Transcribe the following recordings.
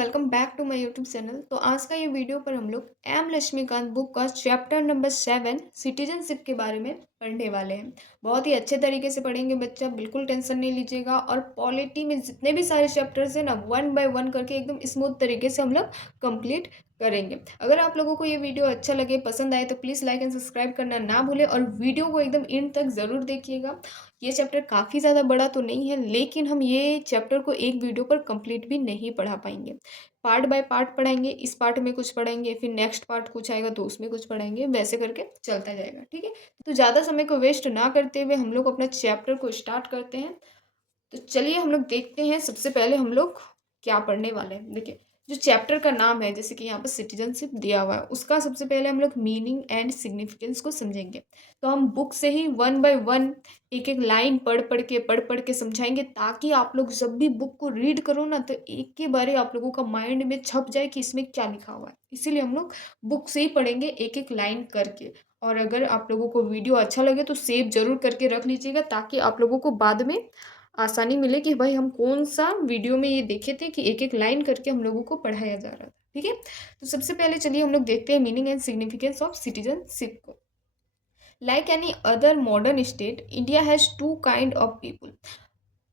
Welcome back to my YouTube channel. तो आज का ये वीडियो पर हम लोग एम लक्ष्मीकांत बुक का चैप्टर नंबर 7 सिटीजनशिप के बारे में पढ़ने वाले हैं। बहुत ही अच्छे तरीके से पढ़ेंगे बच्चा, बिल्कुल टेंशन नहीं लीजिएगा। और पॉलिटी में जितने भी सारे चैप्टर्स हैं ना, वन बाय वन करके एकदम स्मूथ तरीके से हम लोग कंप्लीट करेंगे। अगर आप लोगों को ये वीडियो अच्छा लगे, पसंद आए, तो प्लीज़ लाइक एंड सब्सक्राइब करना ना भूलें और वीडियो को एकदम एंड तक ज़रूर देखिएगा। ये चैप्टर काफ़ी ज़्यादा बड़ा तो नहीं है, लेकिन हम ये चैप्टर को एक वीडियो पर कंप्लीट भी नहीं पढ़ा पाएंगे। पार्ट बाय पार्ट पढ़ाएंगे, इस पार्ट में कुछ पढ़ाएंगे, फिर नेक्स्ट पार्ट कुछ आएगा तो उसमें कुछ पढ़ाएंगे, वैसे करके चलता जाएगा। ठीक है, तो ज़्यादा समय को वेस्ट ना करते हुए हम लोग अपना चैप्टर को स्टार्ट करते हैं। तो चलिए हम लोग देखते हैं सबसे पहले हम लोग क्या पढ़ने वाले हैं। देखिए, जो चैप्टर का नाम है, जैसे कि यहाँ पर सिटीजनशिप दिया हुआ है, उसका सबसे पहले हम लोग मीनिंग एंड सिग्निफिकेंस को समझेंगे। तो हम बुक से ही वन बाय वन एक एक लाइन पढ़ पढ़ के समझाएंगे, ताकि आप लोग जब भी बुक को रीड करो ना, तो एक के बारे आप लोगों का माइंड में छप जाए कि इसमें क्या लिखा हुआ है। इसीलिए हम लोग बुक से ही पढ़ेंगे एक एक लाइन करके। और अगर आप लोगों को वीडियो अच्छा लगे तो सेव जरूर करके रख लीजिएगा, ताकि आप लोगों को बाद में आसानी मिले कि भाई हम कौन सा वीडियो में ये देखे थे कि एक एक लाइन करके हम लोगों को पढ़ाया जा रहा था। ठीक है, तो सबसे पहले चलिए हम लोग देखते हैं meaning and significance of citizenship को। Like any other modern state, India has two kind of people.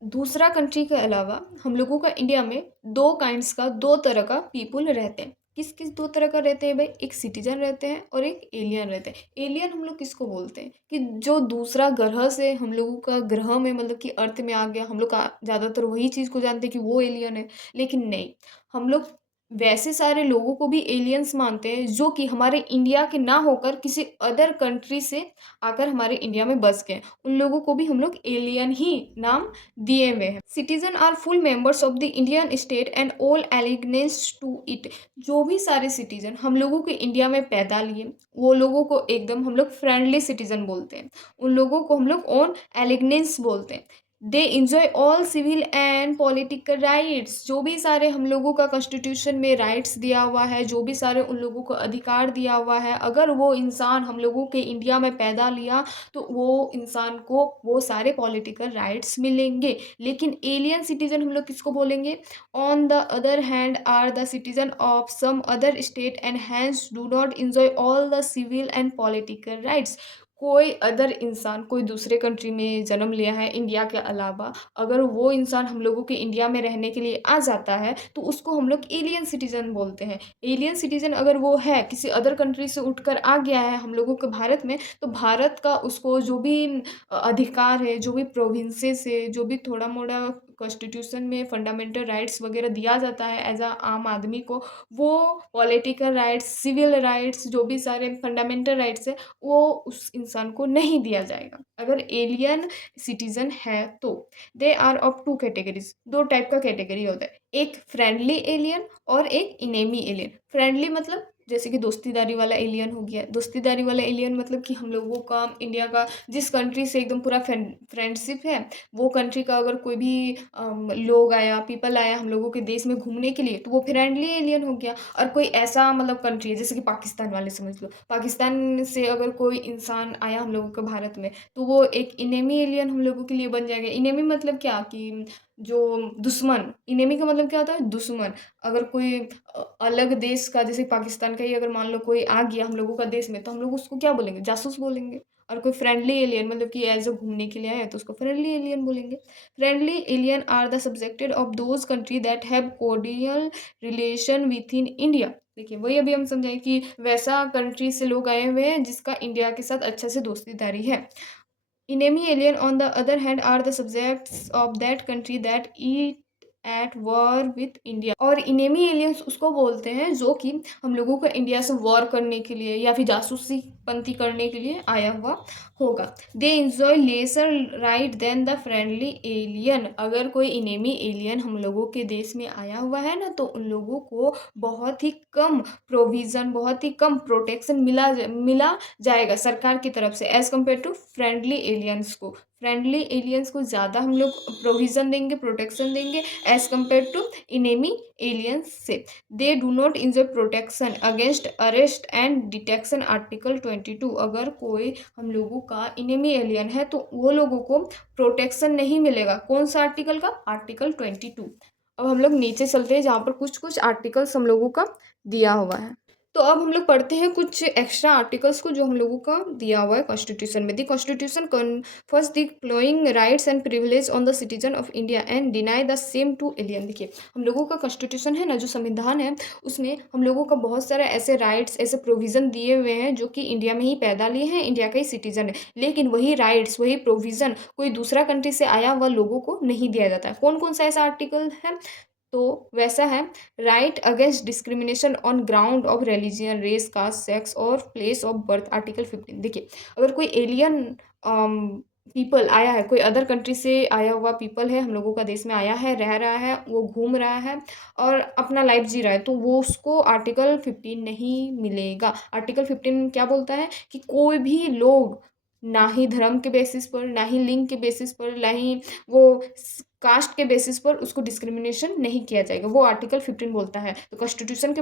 दूसरा कंट्री के अलावा हम लोगों का इंडिया में दो काइंड्स का, दो तरह का पीपल रहते हैं। किस किस दो तरह का रहते हैं भाई? एक सिटीजन रहते हैं और एक एलियन रहते हैं। एलियन हम लोग किसको बोलते हैं? कि जो दूसरा ग्रह से हम लोगों का ग्रह में, मतलब कि अर्थ में आ गया। हम लोग का ज़्यादातर वही चीज़ को जानते हैं कि वो एलियन है, लेकिन नहीं, हम लोग वैसे सारे लोगों को भी एलियंस मानते हैं जो कि हमारे इंडिया के ना होकर किसी अदर कंट्री से आकर हमारे इंडिया में बस गए। उन लोगों को भी हम लोग एलियन ही नाम दिए हुए हैं। Citizen are full members of the Indian state and all allegiance to it. जो भी सारे सिटीजन हम लोगों के इंडिया में पैदा लिए, वो लोगों को एकदम हम लोग फ्रेंडली सिटीजन बोलते हैं। उन लोगों को हम लोग ऑन एलिगनेंस बोलते हैं। They enjoy all civil and political rights. जो भी सारे हम लोगों का कॉन्स्टिट्यूशन में राइट्स दिया हुआ है, जो भी सारे उन लोगों को अधिकार दिया हुआ है, अगर वो इंसान हम लोगों के इंडिया में पैदा लिया तो वो इंसान को वो सारे पॉलिटिकल राइट्स मिलेंगे। लेकिन एलियन सिटीजन हम लोग किसको बोलेंगे? On the other hand are the citizen of some other state and hence do not enjoy all the civil and political rights. कोई अदर इंसान कोई दूसरे कंट्री में जन्म लिया है इंडिया के अलावा, अगर वो इंसान हम लोगों के इंडिया में रहने के लिए आ जाता है तो उसको हम लोग एलियन सिटीजन बोलते हैं। एलियन सिटीजन अगर वो है किसी अदर कंट्री से उठकर आ गया है हम लोगों के भारत में, तो भारत का उसको जो भी अधिकार है, जो भी प्रोविंसेस है, जो भी थोड़ा मोड़ा कॉन्स्टिट्यूशन में फंडामेंटल राइट्स वगैरह दिया जाता है एज अ आम आदमी को, वो पॉलिटिकल राइट्स, सिविल राइट्स, जो भी सारे फंडामेंटल राइट्स है, वो उस इंसान को नहीं दिया जाएगा अगर एलियन सिटीजन है तो। They are of two categories. दो टाइप का कैटेगरी होता है, एक फ्रेंडली एलियन और एक इनेमी एलियन। फ्रेंडली मतलब जैसे कि दोस्तीदारी वाला एलियन हो गया। दोस्तीदारी वाला एलियन मतलब कि हम लोगों का इंडिया का जिस कंट्री से एकदम पूरा फ्रेंडशिप है, वो कंट्री का अगर कोई भी लोग आया, पीपल आया हम लोगों के देश में घूमने के लिए, तो वो फ्रेंडली एलियन हो गया। और कोई ऐसा मतलब कंट्री है जैसे कि पाकिस्तान वाले समझ लो, पाकिस्तान से अगर कोई इंसान आया हम लोगों के भारत में, तो वो एक इनेमी एलियन हम लोगों के लिए बन जाएगा। इनेमी मतलब क्या कि जो दुश्मन, इनेमी का मतलब क्या होता है? दुश्मन। अगर कोई अलग देश का, जैसे पाकिस्तान का ही अगर मान लो कोई आ गया हम लोगों का देश में, तो हम लोग उसको क्या बोलेंगे? जासूस बोलेंगे। और कोई फ्रेंडली एलियन मतलब कि एज अ घूमने के लिए आया तो उसको फ्रेंडली एलियन बोलेंगे। Friendly alien are the subjected of those country that have cordial relation with in India. देखिए, वही अभी हम समझाएं कि वैसा कंट्री से लोग आए हुए हैं जिसका इंडिया के साथ अच्छा से दोस्तीदारी है। Enemy alien, on the other hand, are the subjects of that country that eat at war with India. और इनेमी एलियंस उसको बोलते हैं जो कि हम लोगों को इंडिया से वॉर करने के लिए या फिर जासूसी पंथी करने के लिए आया हुआ होगा। They enjoy lesser right than the friendly alien. अगर कोई इनेमी एलियन हम लोगों के देश में आया हुआ है ना, तो उन लोगों को बहुत ही कम प्रोविज़न, बहुत ही कम प्रोटेक्शन मिला जाएगा सरकार की तरफ से, as compare to friendly aliens को। फ्रेंडली एलियंस को ज़्यादा हम लोग प्रोविज़न देंगे, प्रोटेक्शन देंगे as compare to enemy aliens से। They do not enjoy protection against arrest and detection, article 22। अगर कोई हम लोगों का इनेमी एलियन है तो वो लोगों को प्रोटेक्शन नहीं मिलेगा। कौन सा आर्टिकल का? आर्टिकल 22। अब हम लोग नीचे चलते हैं जहाँ पर कुछ कुछ आर्टिकल्स हम लोगों का दिया हुआ है। तो अब हम लोग पढ़ते हैं कुछ एक्स्ट्रा आर्टिकल्स को जो हम लोगों का दिया हुआ है कॉन्स्टिट्यूशन में। The constitution confers the following rights and privilege on the citizen of India and deny the same to alien. देखिए, हम लोगों का कॉन्स्टिट्यूशन है ना, जो संविधान है, उसने हम लोगों का बहुत सारा ऐसे राइट्स, ऐसे प्रोविज़न दिए हुए हैं जो कि इंडिया में ही पैदा लिए हैं, इंडिया का ही सिटीजन है। लेकिन वही राइट्स, वही प्रोविज़न कोई दूसरा कंट्री से आया हुआ लोगों को नहीं दिया जाता है। कौन कौन सा ऐसा आर्टिकल है? तो वैसा है, right against discrimination on ground of religion, race, caste, sex और प्लेस ऑफ बर्थ, आर्टिकल 15। देखिए, अगर कोई एलियन पीपल आया है, कोई अदर कंट्री से आया हुआ पीपल है, हम लोगों का देश में आया है, रह रहा है, वो घूम रहा है और अपना लाइफ जी रहा है, तो वो उसको आर्टिकल 15 नहीं मिलेगा। आर्टिकल 15 क्या बोलता है कि कोई भी लोग ना ही धर्म के बेसिस पर, ना ही लिंग के बेसिस पर, ना ही वो कास्ट के बेसिस पर उसको डिस्क्रिमिनेशन नहीं किया जाएगा, वो आर्टिकल 15 बोलता है। तो कॉन्स्टिट्यूशन के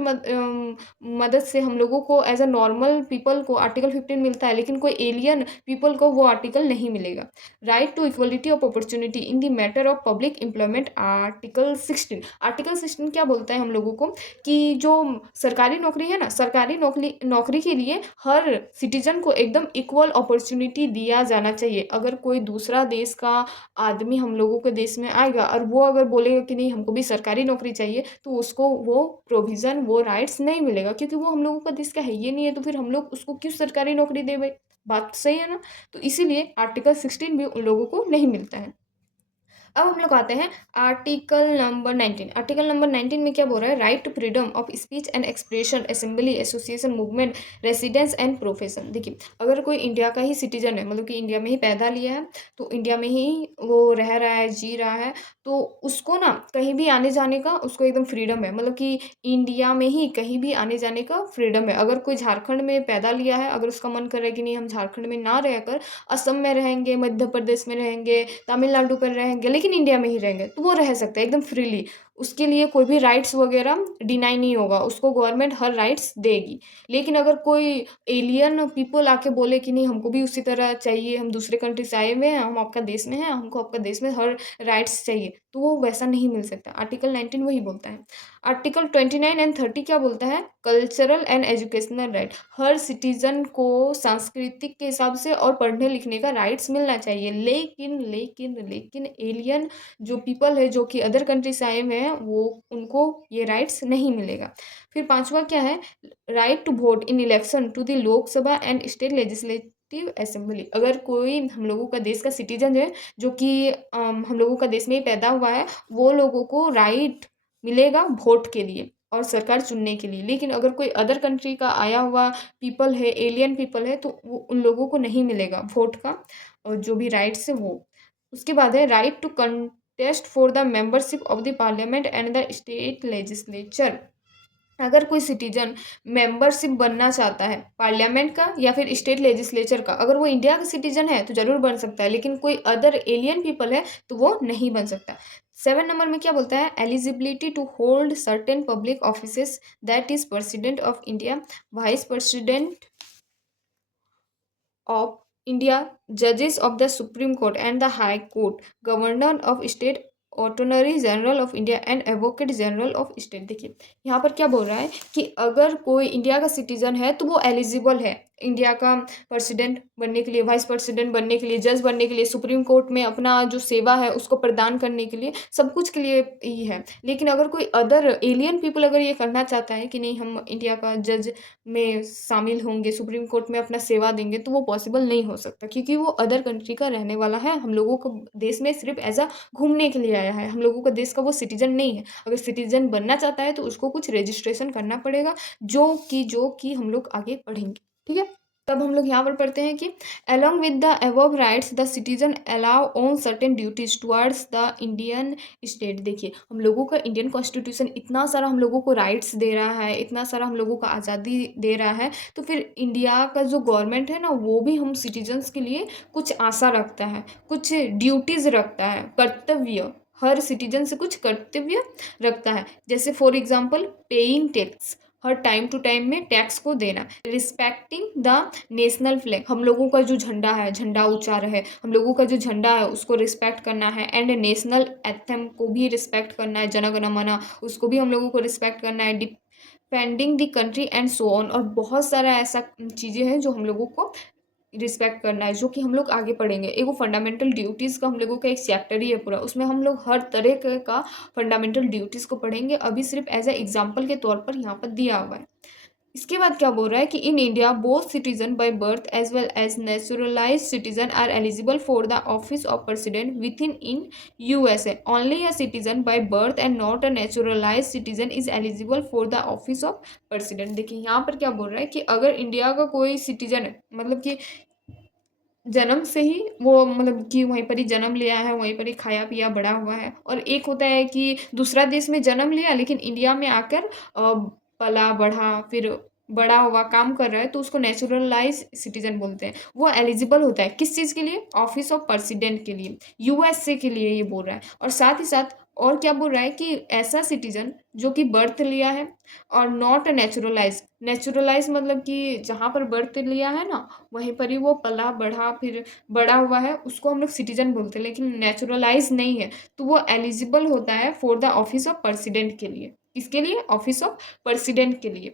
मदद से हम लोगों को एज अ नॉर्मल पीपल को आर्टिकल 15 मिलता है, लेकिन कोई एलियन पीपल को वो आर्टिकल नहीं मिलेगा। Right to equality of opportunity in the matter of public employment, article 16। Article 16 क्या बोलता है हम लोगों को कि जो सरकारी नौकरी है ना, सरकारी नौकरी नौकरी के लिए हर सिटीजन को एकदम इक्वल अपॉर्चुनिटी दिया जाना चाहिए। अगर कोई दूसरा देश का आदमी हम लोगों के देश में आएगा और वो अगर बोलेगा कि नहीं हमको भी सरकारी नौकरी चाहिए, तो उसको वो प्रोविज़न, वो राइट्स नहीं मिलेगा, क्योंकि वो हम लोगों का देश का है ये नहीं है, तो फिर हम लोग उसको क्यों सरकारी नौकरी दे भाई? बात सही है ना? तो इसीलिए आर्टिकल 16 भी उन लोगों को नहीं मिलता है। अब हम लोग आते हैं आर्टिकल नंबर 19। आर्टिकल नंबर 19 में क्या बोल रहा है? Right to freedom of speech and expression, assembly, association, movement, residence and profession. देखिए, अगर कोई इंडिया का ही सिटीजन है, मतलब कि इंडिया में ही पैदा लिया है, तो इंडिया में ही वो रह रहा है, जी रहा है, तो उसको ना कहीं भी आने जाने का उसको एकदम फ्रीडम है। मतलब कि इंडिया में ही कहीं भी आने जाने का फ्रीडम है। अगर कोई झारखंड में पैदा लिया है, अगर उसका मन कर रहा है कि नहीं हम झारखंड में ना रहकर असम में रहेंगे, मध्य प्रदेश में रहेंगे, तमिलनाडु पर रहेंगे, लेकिन इंडिया में ही रहेंगे, तो वो रह सकता है एकदम फ्रीली। उसके लिए कोई भी राइट्स वगैरह डिनाई नहीं होगा, उसको गवर्नमेंट हर राइट्स देगी। लेकिन अगर कोई एलियन पीपल आके बोले कि नहीं हमको भी उसी तरह चाहिए, हम दूसरे कंट्री से आए हुए हैं, हम आपका देश में हैं, हमको आपका देश में हर राइट्स चाहिए, तो वो वैसा नहीं मिल सकता। आर्टिकल 19 वही बोलता है। आर्टिकल 29 एंड 30 क्या बोलता है? Cultural and educational right, her citizen को सांस्कृतिक के हिसाब से और पढ़ने लिखने का राइट्स मिलना चाहिए। लेकिन लेकिन लेकिन एलियन जो पीपल है, जो कि अदर कंट्री से आए हुए हैं, वो उनको ये राइट्स नहीं मिलेगा। फिर पांचवा क्या है? Right to vote in election to the Lok Sabha and state legislative assembly. अगर कोई हम लोगों का देश का सिटीजन है, जो कि हम लोगों का देश में ही पैदा हुआ है, वो लोगों को राइट मिलेगा वोट के लिए और सरकार चुनने के लिए। लेकिन अगर कोई अदर कंट्री का आया हुआ पीपल है, एलियन पीपल है, तो वो उन लोगों को नहीं मिलेगा वोट का और जो भी राइट्स है वो। उसके बाद है right to contest for the membership of the parliament and the state legislature. अगर कोई सिटीजन मेंबरशिप बनना चाहता है पार्लियामेंट का या फिर स्टेट लेजिस्लेचर का, अगर वो इंडिया का सिटीजन है तो जरूर बन सकता है, लेकिन कोई अदर एलियन पीपल है तो वो नहीं बन सकता। 7 नंबर में क्या बोलता है? Eligibility to hold certain public offices, that is president of India, vice president of India, judges of the Supreme Court and the High Court, Governor of State, ऑटोनरी general of India and advocate general of state. देखिए, यहाँ पर क्या बोल रहा है कि अगर कोई इंडिया का सिटीजन है तो वो एलिजिबल है इंडिया का प्रेसिडेंट बनने के लिए, वाइस प्रेसिडेंट बनने के लिए, जज बनने के लिए, सुप्रीम कोर्ट में अपना जो सेवा है उसको प्रदान करने के लिए, सब कुछ के लिए ही है। लेकिन अगर कोई अदर एलियन पीपल अगर ये करना चाहता है कि नहीं हम इंडिया का जज में शामिल होंगे, सुप्रीम कोर्ट में अपना सेवा देंगे, तो वो पॉसिबल नहीं हो सकता, क्योंकि वो अदर कंट्री का रहने वाला है, हम लोगों को देश में सिर्फ एज अ घूमने के लिए आया है, हम लोगों का देश का वो सिटीजन नहीं है। अगर सिटीजन बनना चाहता है तो उसको कुछ रजिस्ट्रेशन करना पड़ेगा, जो कि हम लोग आगे पढ़ेंगे। ठीक है, तब हम लोग यहाँ पर पढ़ते हैं कि along with the above rights the citizen allow on certain duties towards the Indian state। देखिए, हम लोगों का इंडियन कॉन्स्टिट्यूशन इतना सारा हम लोगों को राइट्स दे रहा है, इतना सारा हम लोगों को आज़ादी दे रहा है, तो फिर इंडिया का जो गवर्नमेंट है ना, वो भी हम सिटीजन्स के लिए कुछ आशा रखता है, कुछ ड्यूटीज़ रखता है, कर्तव्य, हर सिटीजन से कुछ कर्तव्य रखता है। जैसे फॉर एग्जाम्पल पेइंग टैक्स, हर टाइम टू टाइम में टैक्स को देना। रिस्पेक्टिंग द नेशनल फ्लैग, हम लोगों का जो झंडा है, झंडा ऊंचा रहे, हम लोगों का जो झंडा है उसको रिस्पेक्ट करना है। एंड नेशनल एंथम को भी रिस्पेक्ट करना है, जन गण मन, उसको भी हम लोगों को रिस्पेक्ट करना है। Defending the country and so on, और बहुत सारा ऐसा चीज़ें हैं जो हम लोगों को रिस्पेक्ट करना है, जो कि हम लोग आगे पढ़ेंगे। एगो फंडामेंटल ड्यूटीज़ का हम लोगों का एक चैप्टर ही है पूरा, उसमें हम लोग हर तरह का फंडामेंटल ड्यूटीज़ को पढ़ेंगे। अभी सिर्फ एज ए एग्जाम्पल के तौर पर यहाँ पर दिया हुआ है। इसके बाद क्या बोल रहा है कि in India both citizen by birth as well as naturalize citizen are eligible for the office of president with in USA. Only a citizen by birth and not a naturalize citizen is eligible for the office of president. देखिए यहाँ पर क्या बोल रहा है कि अगर India का कोई सिटीजन है, मतलब कि जन्म से ही वो, मतलब कि वहीं पर ही जन्म लिया है, वहीं पर ही खाया पिया बड़ा हुआ है, और एक होता है कि दूसरा देश में जन्म लिया लेकिन इंडिया में आकर पला बढ़ा, फिर बड़ा हुआ, काम कर रहा है, तो उसको नेचुरलाइज सिटीजन बोलते हैं। वो एलिजिबल होता है किस चीज़ के लिए? ऑफिस ऑफ प्रेसिडेंट के लिए, यूएसए के लिए ये बोल रहा है। और साथ ही साथ और क्या बोल रहा है कि ऐसा सिटीजन जो कि बर्थ लिया है और नॉट नेचुरलाइज, नेचुरलाइज मतलब कि जहाँ पर बर्थ लिया है ना वहीं पर ही वो पला बढ़ा फिर बड़ा हुआ है, उसको हम लोग सिटीजन बोलते हैं। लेकिन नेचुरलाइज नहीं है तो वो एलिजिबल होता है for the office of president के लिए। किसके लिए? ऑफिस ऑफ प्रेसिडेंट के लिए।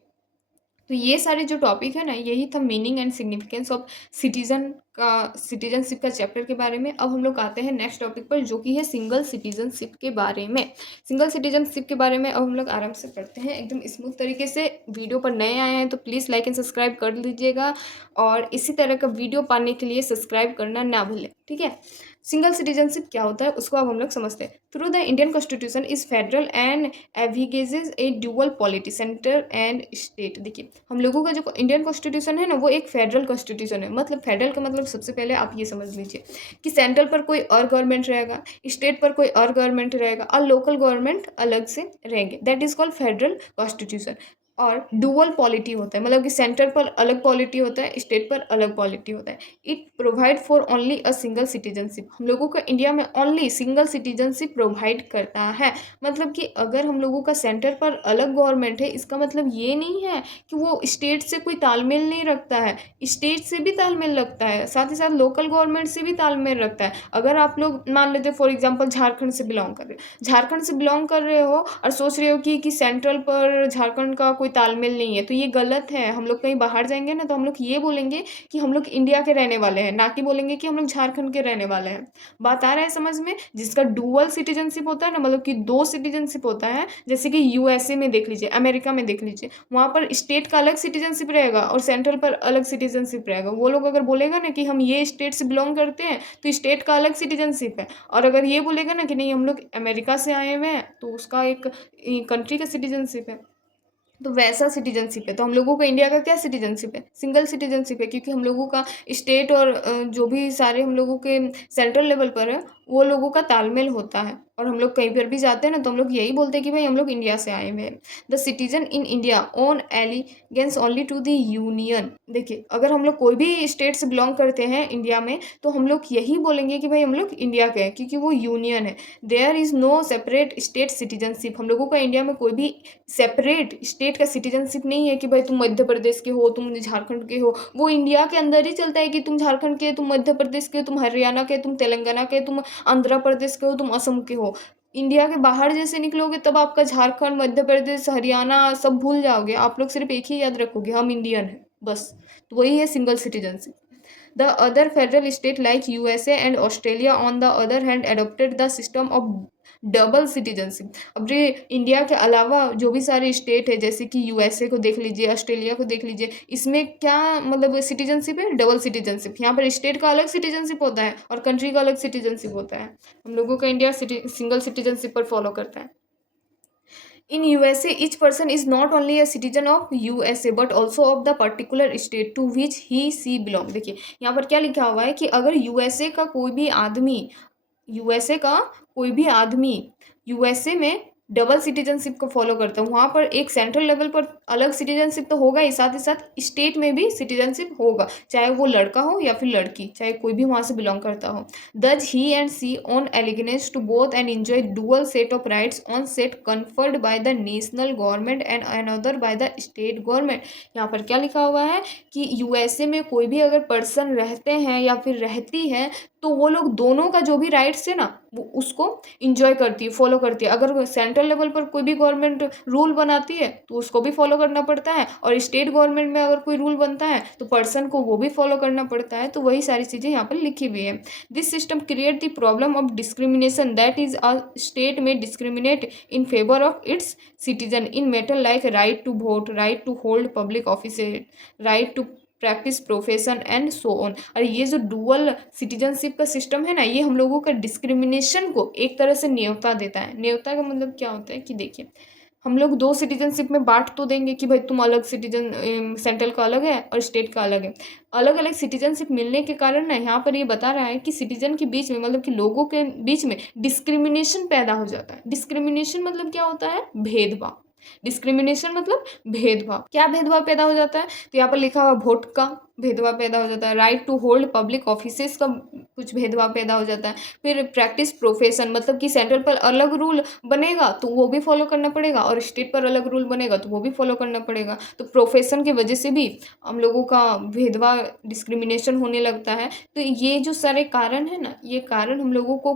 तो ये सारे जो टॉपिक है ना, यही था meaning and significance of citizenship का चैप्टर के बारे में। अब हम लोग आते हैं नेक्स्ट टॉपिक पर, जो कि है सिंगल सिटीजनशिप के बारे में। सिंगल सिटीजनशिप के बारे में अब हम लोग आराम से पढ़ते हैं एकदम स्मूथ तरीके से। वीडियो पर नए आए हैं तो प्लीज़ लाइक एंड सब्सक्राइब कर लीजिएगा, और इसी तरह का वीडियो पाने के लिए सब्सक्राइब करना ना भूलें, ठीक है। सिंगल सिटीजनशिप क्या होता है उसको अब हम लोग समझते हैं। Through the Indian constitution is federal and envisages a dual polity, centre and state. देखिए हम लोगों का जो इंडियन कॉन्स्टिट्यूशन है ना, वो एक फेडरल कॉन्स्टिट्यूशन है। मतलब फेडरल का मतलब सबसे पहले आप ये समझ लीजिए कि सेंट्रल पर कोई और गवर्नमेंट रहेगा, स्टेट पर कोई और गवर्नमेंट रहेगा, और लोकल गवर्नमेंट अलग से रहेंगे। That is called federal constitution. और डुअल पॉलिटी होता है, मतलब कि सेंटर पर अलग पॉलिटी होता है, स्टेट पर अलग पॉलिटी होता है। It provide for only a single citizenship, हम लोगों का इंडिया में ओनली सिंगल सिटीजनशिप प्रोवाइड करता है। मतलब कि अगर हम लोगों का सेंटर पर अलग गवर्नमेंट है, इसका मतलब ये नहीं है कि वो स्टेट से कोई तालमेल नहीं रखता है, स्टेट से भी तालमेल रखता है, साथ ही साथ लोकल गवर्नमेंट से भी तालमेल रखता है। अगर आप लोग मान लेते फॉर एग्जाम्पल झारखंड से बिलोंग कर रहे हो, झारखंड से बिलोंग कर रहे हो और सोच रहे हो कि सेंट्रल पर झारखंड का कोई तालमेल नहीं है, तो ये गलत है। हम लोग कहीं बाहर जाएंगे ना तो हम लोग ये बोलेंगे कि हम लोग इंडिया के रहने वाले हैं, ना कि बोलेंगे कि हम लोग झारखंड के रहने वाले हैं। बात आ रहा है समझ में? जिसका डुअल सिटीजनशिप होता है ना, मतलब कि दो सिटीजनशिप होता है, जैसे कि यूएसए में देख लीजिए, अमेरिका में देख लीजिए, वहाँ पर स्टेट का अलग सिटीजनशिप रहेगा और सेंट्रल पर अलग सिटीजनशिप रहेगा। वो लोग अगर बोलेगा ना कि हम ये स्टेट से बिलोंग करते हैं तो स्टेट का अलग सिटीजनशिप है, और अगर ये बोलेगा ना कि नहीं हम लोग अमेरिका से आए हुए हैं तो उसका एक कंट्री का सिटीजनशिप है। तो वैसा सिटीजनशिप है। तो हम लोगों का इंडिया का क्या सिटीजनशिप है? सिंगल सिटीजनशिप है, क्योंकि हम लोगों का स्टेट और जो भी सारे हम लोगों के सेंट्रल लेवल पर है वो लोगों का तालमेल होता है। और हम लोग कहीं पर भी जाते हैं ना तो हम लोग यही बोलते हैं कि भाई हम लोग इंडिया से आए हुए हैं। The citizen in India own allegiance only to the union. देखिए अगर हम लोग कोई भी स्टेट से बिलोंग करते हैं इंडिया में तो हम लोग यही बोलेंगे कि भाई हम लोग इंडिया के हैं, क्योंकि वो यूनियन है। There is no separate state citizenship, हम लोगों का इंडिया में कोई भी सेपरेट स्टेट का सिटीजनशिप नहीं है कि भाई तुम मध्य प्रदेश के हो, तुम झारखंड के हो। वो इंडिया के अंदर ही चलता है कि तुम झारखंड के, तुम मध्य प्रदेश के, तुम हरियाणा के, तुम तेलंगाना के, तुम आंध्र प्रदेश के हो, तुम असम के हो। इंडिया के बाहर जैसे निकलोगे तब आपका झारखंड, मध्य प्रदेश, हरियाणा सब भूल जाओगे। आप लोग सिर्फ एक ही याद रखोगे, हम इंडियन हैं बस। तो वही है single citizenship. The other federal state like USA and Australia on the other hand adopted the system of double citizenship. अब ये इंडिया के अलावा जो भी सारे स्टेट है, जैसे कि यूएसए को देख लीजिए, ऑस्ट्रेलिया को देख लीजिए, इसमें क्या मतलब सिटीजनशिप है? Double citizenship. यहाँ पर स्टेट का अलग सिटीजनशिप होता है और कंट्री का अलग सिटीजनशिप होता है। हम लोगों का इंडिया सिंगल सिटीजनशिप पर फॉलो करता है। In USA, each person is not only a citizen of USA but also of the particular state to which he belong। देखिए यहाँ पर क्या लिखा हुआ है कि अगर यूएसए का कोई भी आदमी, यूएसए का कोई भी आदमी यूएसए में डबल सिटीजनशिप को फॉलो करता है, वहाँ पर एक सेंट्रल लेवल पर अलग सिटीजनशिप तो होगा ही साथ स्टेट में भी सिटीजनशिप होगा, चाहे वो लड़का हो या फिर लड़की, चाहे कोई भी वहाँ से बिलोंग करता हो। Thus he and she on allegiance to both and enjoy dual set of rights one set conferred by the national government and another by the state government. यहाँ पर क्या लिखा हुआ है कि यूएसए में कोई भी अगर पर्सन रहते हैं या फिर रहती है तो वो लोग दोनों का जो भी राइट्स है ना वो उसको इंजॉय करती है, फॉलो करती है। अगर सेंट्रल लेवल पर कोई भी गवर्नमेंट रूल बनाती है तो उसको भी फॉलो करना पड़ता है, और स्टेट गवर्नमेंट में अगर कोई रूल बनता है तो पर्सन को वो भी फॉलो करना पड़ता है। तो वही सारी चीज़ें यहाँ पर लिखी हुई है। This system create the problem of discrimination that is a state may discriminate in favour of its citizen in matter like right to vote, right to hold public office, right to practise profession and so on. और ये जो dual citizenship का system है ना, ये हम लोगों का डिस्क्रिमिनेशन को एक तरह से न्योता देता है। न्योता का मतलब क्या होता है कि देखिए, हम लोग दो सिटीजनशिप में बांट तो देंगे कि भाई तुम अलग सिटीजन, सेंट्रल का अलग है और स्टेट का अलग है। अलग अलग सिटीजनशिप मिलने के कारण ना यहाँ पर ये बता रहा है कि सिटीजन के बीच में, मतलब कि लोगों के बीच में डिस्क्रिमिनेशन पैदा हो जाता है। डिस्क्रिमिनेशन मतलब क्या होता है? भेदभाव। डिस्क्रिमिनेशन मतलब भेदभाव। क्या भेदभाव पैदा हो जाता है? तो यहाँ पर लिखा हुआ वोट का भेदभाव पैदा हो जाता है, right to hold public offices का कुछ भेदभाव पैदा हो जाता है। फिर प्रैक्टिस प्रोफेशन, मतलब कि सेंट्रल पर अलग रूल बनेगा तो वो भी फॉलो करना पड़ेगा, और स्टेट पर अलग रूल बनेगा तो वो भी फॉलो करना पड़ेगा। तो प्रोफेशन की वजह से भी हम लोगों का भेदभाव, डिस्क्रिमिनेशन होने लगता है। तो ये जो सारे कारण है ना, ये कारण हम लोगों को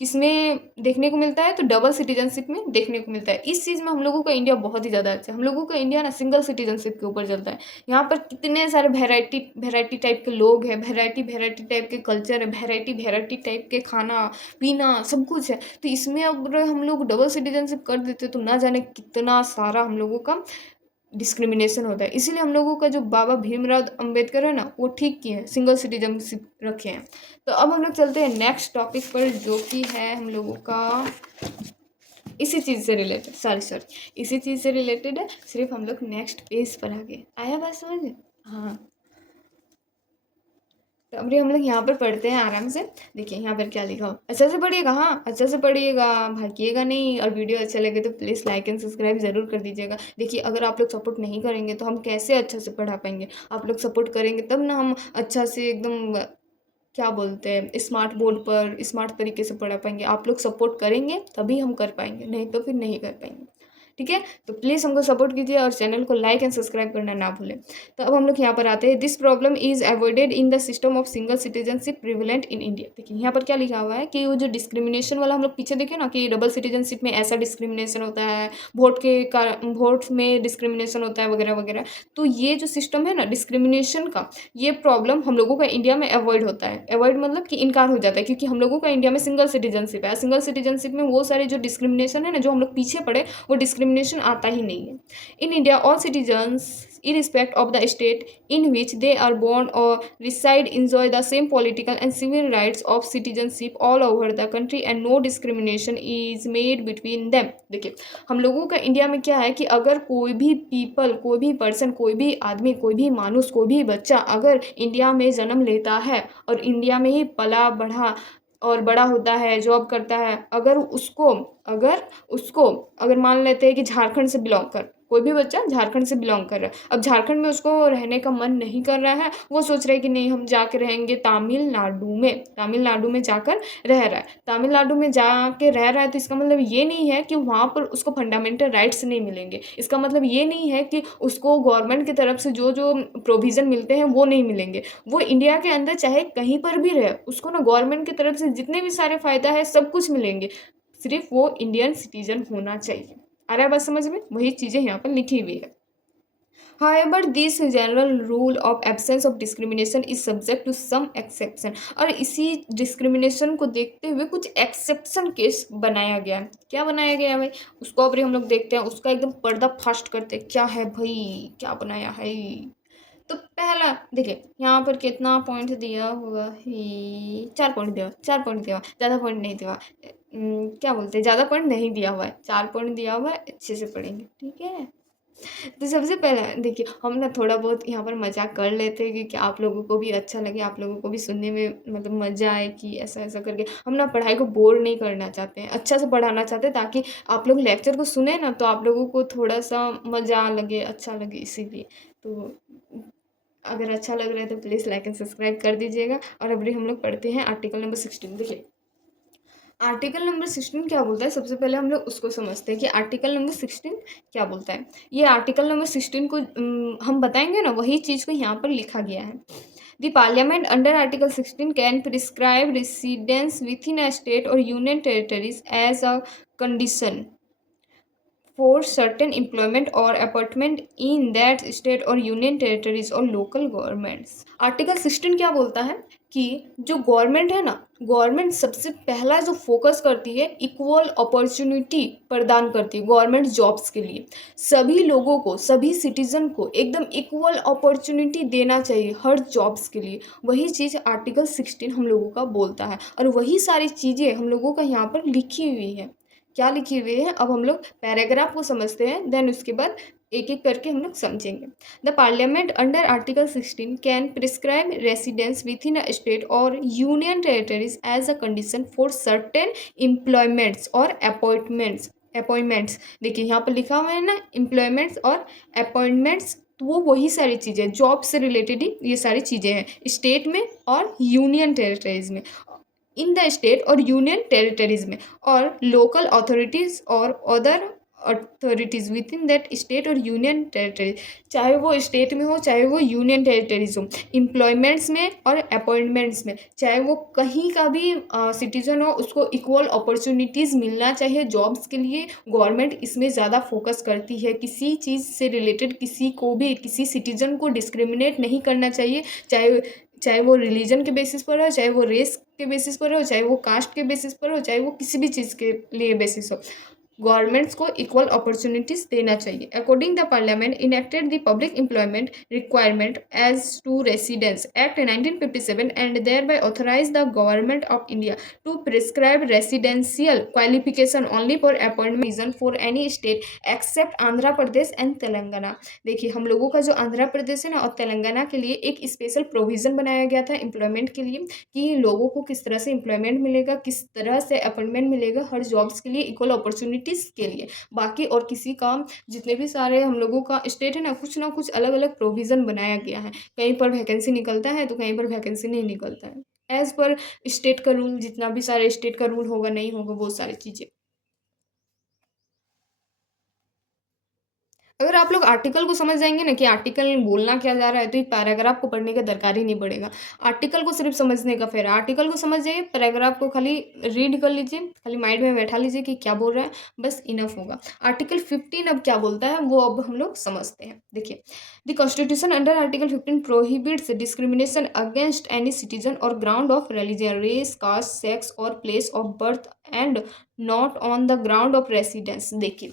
किसमें देखने को मिलता है? तो डबल सिटीजनशिप में देखने को मिलता है। इस चीज़ में हम लोगों का इंडिया बहुत ही ज़्यादा अच्छा है। हम लोगों का इंडिया ना सिंगल सिटीजनशिप के ऊपर चलता है। यहाँ पर कितने सारे वेराइटी टाइप के लोग हैं, वेराइटी टाइप के कल्चर है, वेराइटी टाइप के खाना पीना सब कुछ है। तो इसमें अगर हम लोग डबल सिटीजनशिप कर देते तो ना जाने कितना सारा हम लोगों का डिस्क्रिमिनेशन होता है। इसीलिए हम लोगों का जो बाबा भीमराव अंबेडकर है ना, वो ठीक किए हैं, सिंगल सिटीजनशिप रखे हैं। तो अब हम लोग चलते हैं नेक्स्ट टॉपिक पर, जो कि है हम लोगों का इसी चीज़ से रिलेटेड, सॉरी इसी चीज़ से रिलेटेड है, सिर्फ हम लोग नेक्स्ट पेज पर आगे आया बात समझ में? हाँ, तो अभी हम लोग यहाँ पर पढ़ते हैं आराम से। देखिए यहाँ पर क्या लिखा हो, अच्छा से पढ़िएगा, हाँ अच्छा से पढ़िएगा, भागिएगा नहीं। और वीडियो अच्छा लगे तो प्लीज़ लाइक एंड सब्सक्राइब ज़रूर कर दीजिएगा। देखिए अगर आप लोग सपोर्ट नहीं करेंगे तो हम कैसे अच्छा से पढ़ा पाएंगे? आप लोग सपोर्ट करेंगे तब ना हम अच्छा से एकदम, क्या बोलते हैं, स्मार्ट बोर्ड पर स्मार्ट तरीके से पढ़ा पाएंगे। आप लोग सपोर्ट करेंगे तभी हम कर पाएंगे, नहीं तो फिर नहीं कर पाएंगे। ठीक है, तो प्लीज़ हमको सपोर्ट कीजिए और चैनल को लाइक एंड सब्सक्राइब करना ना भूलें। तो अब हम लोग यहाँ पर आते हैं, this problem is avoided in the system of single citizenship prevalent in India. देखिए यहाँ पर क्या लिखा हुआ है कि वो जो डिस्क्रिमिनेशन वाला हम लोग पीछे देखे ना, कि डबल सिटीजनशिप में ऐसा डिस्क्रिमिनेशन होता है, वोट में डिस्क्रिमिनेशन होता है वगैरह वगैरह। तो ये जो सिस्टम है ना डिस्क्रिमिनेशन का, ये प्रॉब्लम हम लोगों का इंडिया में अवॉइड होता है। अवॉइड मतलब कि इनकार हो जाता है, क्योंकि हम लोगों का इंडिया में सिंगल सिटीजनशिप है। सिंगल सिटीजनशिप में वो सारे जो डिस्क्रिमिनेशन है ना, जो हम लोग पीछे पड़े, वो डिस्क्रिमिनेशन आता ही नहीं है। In India all citizens irrespective of the state in which they are born or reside enjoy the same political and civil rights of citizenship all over the country and no discrimination is made between them। देखिए हम लोगों का India में क्या है कि अगर कोई भी पीपल, कोई भी पर्सन, कोई भी आदमी, कोई भी मानुस, कोई भी बच्चा अगर इंडिया में जन्म लेता है और इंडिया में ही पला बढ़ा और बड़ा होता है, जॉब करता है, अगर मान लेते हैं कि झारखंड से बिलोंग कर, कोई भी बच्चा झारखंड से बिलोंग कर रहा है, अब झारखंड में उसको रहने का मन नहीं कर रहा है, वो सोच रहा है कि नहीं हम जाके रहेंगे तमिलनाडु में जाकर रह रहा है। तमिलनाडु में जाके रह रहा है तो इसका मतलब ये नहीं है कि वहाँ पर उसको फंडामेंटल राइट्स नहीं मिलेंगे। इसका मतलब ये नहीं है कि उसको गवर्नमेंट की तरफ से जो जो प्रोविज़न मिलते हैं वो नहीं मिलेंगे। वो इंडिया के अंदर चाहे कहीं पर भी रहे, उसको ना गवर्नमेंट की तरफ से जितने भी सारे फ़ायदा है सब कुछ मिलेंगे, सिर्फ वो इंडियन सिटीजन होना चाहिए। आ रहा है बात समझ में? वही चीज़ें यहाँ पर लिखी हुई है। However, this general rule of absence of discrimination is subject to some exception। और इसी डिस्क्रिमिनेशन को देखते हुए कुछ एक्सेप्शन केस बनाया गया है। क्या बनाया गया है भाई? उसको अभी हम लोग देखते हैं, उसका एकदम पर्दा फास्ट करते हैं, क्या है भाई, क्या बनाया है। तो पहला देखिए यहाँ पर कितना पॉइंट दिया हुआ है, 4 पॉइंट दिया, 4 पॉइंट दिया, ज़्यादा पॉइंट नहीं दिया। क्या बोलते हैं, ज़्यादा पॉइंट नहीं दिया हुआ है, 4 पॉइंट दिया हुआ है। अच्छे से पढ़ेंगे, ठीक है। तो सबसे पहले देखिए हम ना थोड़ा बहुत यहाँ पर मजाक कर लेते हैं कि क्या आप लोगों को भी अच्छा लगे, आप लोगों को भी सुनने में मतलब मज़ा आए कि ऐसा ऐसा करके हम ना पढ़ाई को बोर नहीं करना चाहते हैं, अच्छा से पढ़ाना चाहते हैं ताकि आप लोग लेक्चर को सुने ना तो आप लोगों को थोड़ा सा मज़ा लगे, अच्छा लगे, इसीलिए। तो अगर अच्छा लग रहा है तो प्लीज़ लाइक एंड सब्सक्राइब कर दीजिएगा। और अभी हम लोग पढ़ते हैं आर्टिकल नंबर 16। देखिए आर्टिकल नंबर 16 क्या बोलता है, सबसे पहले हम लोग उसको समझते हैं कि आर्टिकल नंबर 16 क्या बोलता है। ये आर्टिकल नंबर 16 को हम बताएंगे ना, वही चीज़ को यहाँ पर लिखा गया है। The parliament under article 16 can prescribe residence within a state or union territories as a condition for certain employment or appointment in that state or union territories or local governments। Article 16 क्या बोलता है कि जो government है ना, government सबसे पहला जो फोकस करती है इक्वल अपॉर्चुनिटी प्रदान करती है गवर्नमेंट जॉब्स के लिए। सभी लोगों को, सभी सिटीजन को एकदम इक्वल अपॉर्चुनिटी देना चाहिए हर जॉब्स के लिए। वही चीज़ आर्टिकल 16 हम लोगों का बोलता है और वही सारी चीज़ें हम लोगों का यहाँ पर लिखी हुई है। क्या लिखी हुई है, अब हम लोग पैराग्राफ को समझते हैं, देन उसके बाद एक एक करके हम लोग समझेंगे। The parliament under article 16 can prescribe residence within a state or union territories as a condition for certain employments or appointments. देखिए यहाँ पर लिखा हुआ है ना, एम्प्लॉयमेंट्स और अपॉइंटमेंट्स, तो वो वही सारी चीज़ें जॉब से रिलेटेड ही ये सारी चीज़ें हैं स्टेट में और यूनियन टेरिटरीज में, in the state or union territories में, और लोकल अथॉरिटीज़ और other authorities with in that state or union territories, चाहे वो स्टेट में हो चाहे वो यूनियन टेरिटरीज हो, एम्प्लॉयमेंट्स में और अपॉइंटमेंट्स में, चाहे वो कहीं का भी सिटीजन हो, उसको इक्वल अपॉर्चुनिटीज़ मिलना चाहिए जॉब्स के लिए। गवर्नमेंट इसमें ज़्यादा फोकस करती है, किसी चीज़ से रिलेटेड किसी को भी, किसी सिटीजन को डिस्क्रिमिनेट नहीं करना चाहिए, चाहे चाहे वो रिलीजन के बेसिस पर हो, चाहे वो रेस के बेसिस पर हो, चाहे वो कास्ट के बेसिस पर हो, चाहे वो किसी भी चीज़ के लिए बेसिस हो, गवर्नमेंट्स को इक्वल अपॉर्चुनिटीज देना चाहिए। According the parliament enacted the public employment requirement as to residence act 1957 and thereby authorize the government of India to prescribe residential qualification only for appointment region for any state except Andhra Pradesh and Telangana. देखिए हम लोगों का जो आंध्र प्रदेश है ना और तेलंगाना के लिए एक स्पेशल प्रोविज़न बनाया गया था एम्प्लॉयमेंट के लिए, कि लोगों को किस तरह से एम्प्लॉयमेंट मिलेगा, किस तरह से अपॉइंटमेंट मिलेगा हर जॉब्स के लिए इक्वल अपॉर्चुनिटीज़ के लिए। बाकी और किसी का, जितने भी सारे हम लोगों का स्टेट है ना कुछ अलग अलग प्रोविज़न बनाया गया है। कहीं पर वैकेंसी निकलता है तो कहीं पर वैकेंसी नहीं निकलता है, एज़ पर स्टेट का रूल, जितना भी सारे स्टेट का रूल होगा नहीं होगा वो सारी चीज़ें। अगर आप लोग आर्टिकल को समझ जाएंगे ना कि आर्टिकल बोलना क्या जा रहा है, तो ये पैराग्राफ को पढ़ने का दरकार ही नहीं पड़ेगा। आर्टिकल को सिर्फ समझने का फेर, आर्टिकल को समझ जाइए, पैराग्राफ को खाली रीड कर लीजिए, खाली माइंड में बैठा लीजिए कि क्या बोल रहा है, बस इनफ होगा। आर्टिकल 15 अब क्या बोलता है वो अब हम लोग समझते हैं। देखिए the constitution under article 15 prohibits discrimination against any citizen on ground of religion, race, caste, sex और place of birth and not on the ground of residence. देखिए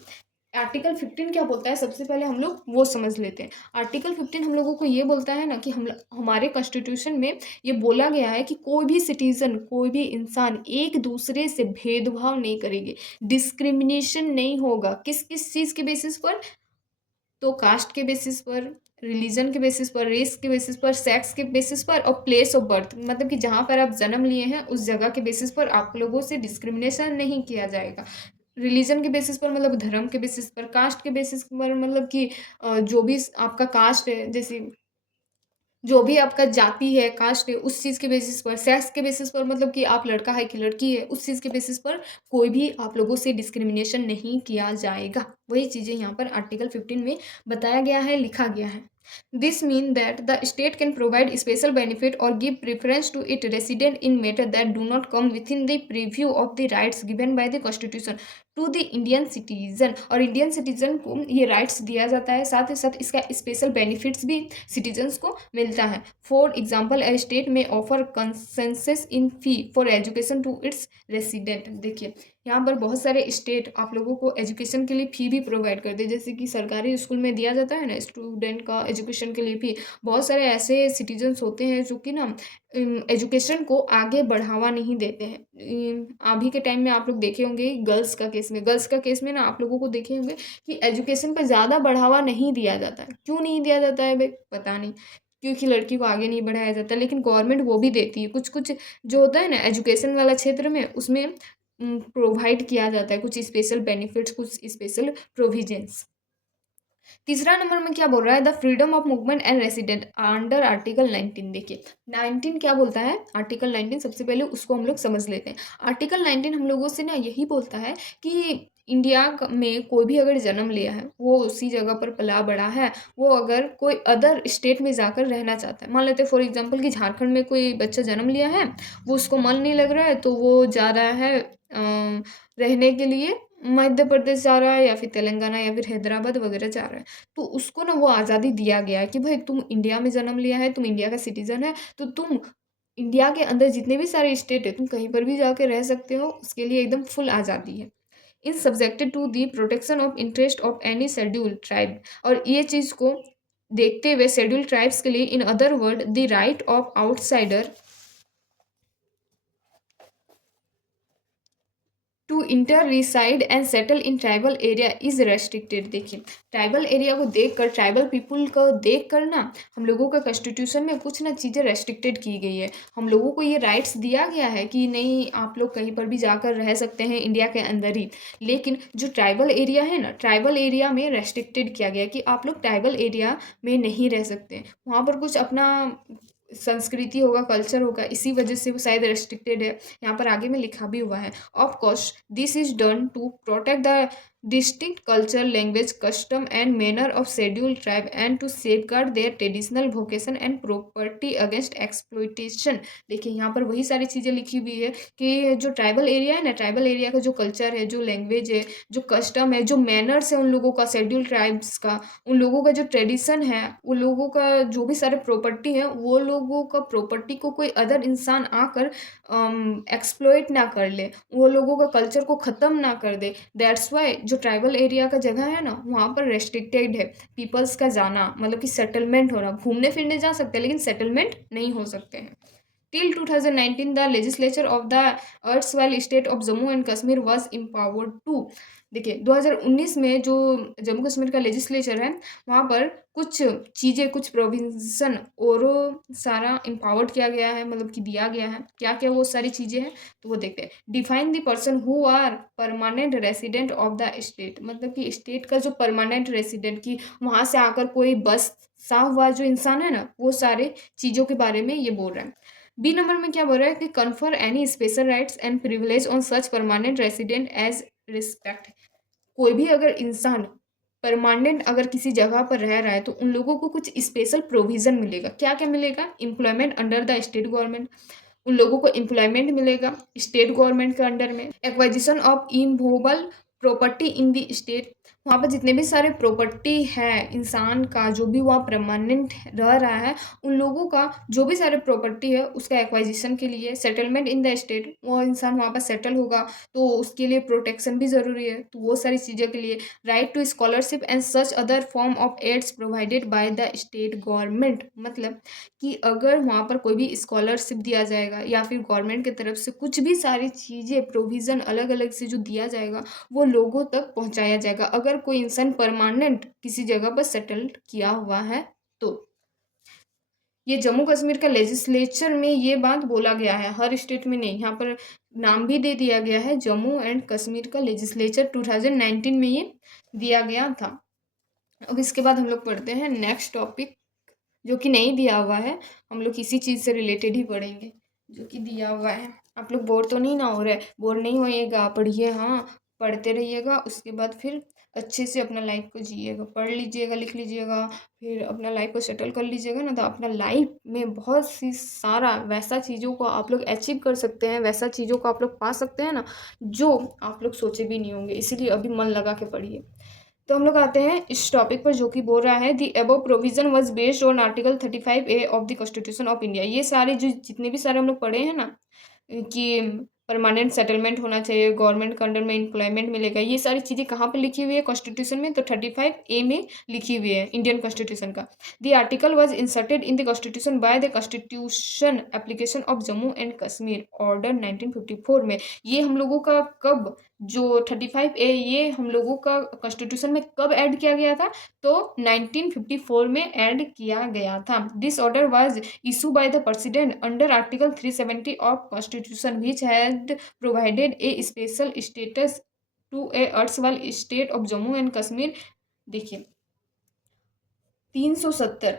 आर्टिकल 15 क्या बोलता है, सबसे पहले हम लोग वो समझ लेते हैं। आर्टिकल 15 हम लोगों को ये बोलता है ना कि हम हमारे कॉन्स्टिट्यूशन में ये बोला गया है कि कोई भी सिटीजन, कोई भी इंसान एक दूसरे से भेदभाव नहीं करेंगे, डिस्क्रिमिनेशन नहीं होगा। किस किस चीज़ के बेसिस पर, तो कास्ट के बेसिस पर, रिलीजन के बेसिस पर, रेस के बेसिस पर, सेक्स के बेसिस पर और प्लेस ऑफ बर्थ, मतलब कि जहाँ पर आप जन्म लिए हैं उस जगह के बेसिस पर आप लोगों से डिस्क्रिमिनेशन नहीं किया जाएगा। रिलीजन के बेसिस पर मतलब धर्म के बेसिस पर, कास्ट के बेसिस पर मतलब कि जो भी आपका कास्ट है, जैसे जो भी आपका जाति है, कास्ट है, उस चीज़ के बेसिस पर, सेक्स के बेसिस पर मतलब कि आप लड़का है कि लड़की है, उस चीज़ के बेसिस पर कोई भी आप लोगों से डिस्क्रिमिनेशन नहीं किया जाएगा। वही चीज़ें यहाँ पर आर्टिकल 15 में बताया गया है, लिखा गया है। This means that the state can provide special benefit or give preference to its resident in matter that do not come within the preview of the rights given by the Constitution to the Indian citizen। और Indian citizen को ये rights दिया जाता है, साथ ही साथ इसका special benefits भी सिटीजन्स को मिलता है। फॉर एग्जाम्पल ए स्टेट में offer concession in fee for education to its resident. देखिए यहाँ पर बहुत सारे स्टेट आप लोगों को एजुकेशन के लिए फ़ी भी प्रोवाइड करते हैं, जैसे कि सरकारी स्कूल में दिया जाता है ना स्टूडेंट का एजुकेशन के लिए भी बहुत सारे ऐसे सिटीजन्स होते हैं जो कि ना एजुकेशन को आगे बढ़ावा नहीं देते हैं। अभी के टाइम में आप लोग देखे होंगे गर्ल्स का केस में ना आप लोगों को देखे होंगे कि एजुकेशन पर ज़्यादा बढ़ावा नहीं दिया जाता है। क्यों नहीं दिया जाता है भाई? पता नहीं, क्योंकि लड़की को आगे नहीं बढ़ाया जाता, लेकिन गवर्नमेंट वो भी देती है कुछ कुछ जो होता है ना एजुकेशन वाला क्षेत्र में, उसमें प्रोवाइड किया जाता है कुछ स्पेशल बेनिफिट्स, कुछ स्पेशल प्रोविजंस। तीसरा नंबर में क्या बोल रहा है, the freedom of movement and resident under article 19। देखिए 19 क्या बोलता है, आर्टिकल 19 सबसे पहले उसको हम लोग समझ लेते हैं। आर्टिकल 19 हम लोगों से ना यही बोलता है कि इंडिया में कोई भी अगर जन्म लिया है, वो उसी जगह पर पला बड़ा है, वो अगर कोई अदर स्टेट में जाकर रहना चाहता है, मान लेते हैं फॉर एग्जांपल कि झारखंड में कोई बच्चा जन्म लिया है, वो उसको मन नहीं लग रहा है तो वो जा रहा है रहने के लिए मध्य प्रदेश जा रहा है या फिर तेलंगाना या फिर हैदराबाद वगैरह जा रहा है, तो उसको ना वो आज़ादी दिया गया है कि भाई तुम इंडिया में जन्म लिया है, तुम इंडिया का सिटीजन है, तो तुम इंडिया के अंदर जितने भी सारे स्टेट है तुम कहीं पर भी जाके रह सकते हो, उसके लिए एकदम फुल आज़ादी है। Is subjected to the protection of interest of any schedule tribe. और ये चीज़ को देखते हुए शेड्यूल ट्राइब्स के लिए in other word the right of outsider to enter reside and settle in tribal area is restricted. देखिए ट्राइबल एरिया को देखकर, ट्राइबल पीपुल को देखकर ना हम लोगों का कॉन्स्टिट्यूशन में कुछ ना चीज़ें रेस्ट्रिक्टेड की गई है। हम लोगों को ये राइट्स दिया गया है कि नहीं आप लोग कहीं पर भी जाकर रह सकते हैं इंडिया के अंदर ही, लेकिन जो ट्राइबल एरिया है ना, ट्राइबल एरिया में रेस्ट्रिक्टेड किया गया कि आप लोग ट्राइबल एरिया में नहीं रह सकते, वहाँ पर कुछ अपना संस्कृति होगा, कल्चर होगा, इसी वजह से वो शायद रेस्ट्रिक्टेड है। यहाँ पर आगे में लिखा भी हुआ है, of course this is done to protect the distinct culture, language, custom and manner of schedule tribe and to safeguard their traditional vocation and property against exploitation. देखिए यहाँ पर वही सारी चीज़ें लिखी हुई है कि जो ट्राइबल एरिया है ना, ट्राइबल एरिया का जो कल्चर है, जो लैंग्वेज है, जो कस्टम है, जो मैनर्स है उन लोगों का, शेड्यूल ट्राइब्स का, उन लोगों का जो ट्रेडिशन है, उन लोगों का जो भी सारे प्रॉपर्टी है, वो लोगों का प्रॉपर्टी को कोई अदर इंसान आकर एक्सप्लॉइट ना कर ले, वो लोगों का कल्चर को ख़त्म ना कर दे। दैट्स वाई जो ट्राइबल एरिया का जगह है ना, वहाँ पर रेस्ट्रिक्टेड है पीपल्स का जाना, मतलब कि सेटलमेंट होना। घूमने फिरने जा सकते हैं लेकिन सेटलमेंट नहीं हो सकते हैं। Till 2019, the legislature of the erstwhile state of Jammu and Kashmir was empowered to। देखिए 2019 में जो जम्मू कश्मीर का लेजिस्लेचर है, वहाँ पर कुछ चीज़ें, कुछ प्रोविज़न और सारा एम्पावर्ड किया गया है, मतलब कि दिया गया है। क्या क्या वो सारी चीज़ें हैं तो वो देखते हैं। Define the person who are permanent resident of the state, मतलब कि स्टेट का जो परमानेंट रेसिडेंट, की वहाँ से आकर कोई बसा हुआ जो इंसान है ना, वो सारे चीज़ों के बारे में ये बोल रहा है। बी नंबर में क्या बोल रहा है कि confer any special rights and privilege on such permanent resident as respect. कोई भी अगर इंसान परमानेंट अगर किसी जगह पर रह रहा है तो उन लोगों को कुछ स्पेशल प्रोविज़न मिलेगा। क्या क्या मिलेगा? Employment under the state government, उन लोगों को एम्प्लॉयमेंट मिलेगा स्टेट गवर्नमेंट के अंडर में। Acquisition of immovable property in the state, वहाँ पर जितने भी सारे प्रॉपर्टी है इंसान का, जो भी वहाँ परमानेंट रह रहा है, उन लोगों का जो भी सारे प्रॉपर्टी है उसका एक्वाजिशन के लिए। सेटलमेंट इन द स्टेट, वो इंसान वहाँ पर सेटल होगा तो उसके लिए प्रोटेक्शन भी ज़रूरी है, तो वो सारी चीज़ों के लिए। Right to scholarship and such other form of aids provided by the state government, मतलब कि अगर वहाँ पर कोई भी स्कॉलरशिप दिया जाएगा या फिर गवर्नमेंट की तरफ से कुछ भी सारी चीज़ें प्रोविज़न अलग अलग से जो दिया जाएगा वो लोगों तक पहुँचाया जाएगा, अगर कोई इंसान परमानेंट किसी जगह पर सेटल्ड किया हुआ है तो। ये जम्मू कश्मीर का लेजिस्लेचर में ये बात बोला गया है, हर स्टेट में नहीं, यहाँ पर नाम भी दे दिया गया है, जम्मू एंड कश्मीर का लेजिस्लेचर 2019 में ये दिया गया था। अब इसके बाद हम लोग पढ़ते हैं नेक्स्ट टॉपिक जो कि नहीं दिया हुआ है, हम लोग इसी चीज़ से रिलेटेड ही पढ़ेंगे जो कि दिया हुआ है। आप लोग बोर तो नहीं ना हो रहे? बोर नहीं होइएगा, पढ़िए, हाँ पढ़ते रहिएगा, उसके बाद फिर अच्छे से अपना लाइफ को जिएगा, पढ़ लीजिएगा, लिख लीजिएगा, फिर अपना लाइफ को सेटल कर लीजिएगा ना, तो अपना लाइफ में बहुत सी सारा वैसा चीज़ों को आप लोग अचीव कर सकते हैं, वैसा चीज़ों को आप लोग पा सकते हैं ना जो आप लोग सोचे भी नहीं होंगे। इसीलिए अभी मन लगा के पढ़िए। तो हम लोग आते हैं इस टॉपिक पर जो कि बोल रहा है the above provision was based on article 35A of the constitution of India. ये सारे जो जितने भी सारे हम लोग पढ़े हैं ना कि परमानेंट सेटलमेंट होना चाहिए, गवर्नमेंट के अंडर में एम्प्लॉयमेंट मिलेगा। ये सारी चीज़ें कहाँ पे लिखी हुई है कॉन्स्टिट्यूशन में? तो 35A में लिखी हुई है इंडियन कॉन्स्टिट्यूशन का। The article was inserted in the constitution by the constitution application of Jammu and Kashmir order 1954 में। ये हम लोगों का कब, जो 35A, ये हम लोगों का कॉन्स्टिट्यूशन में कब ऐड किया गया था? तो 1954 में ऐड किया गया था। This order was issued by the president under article 370 of constitution which had provided a special status to a erstwhile state of Jammu and Kashmir। देखिए 370,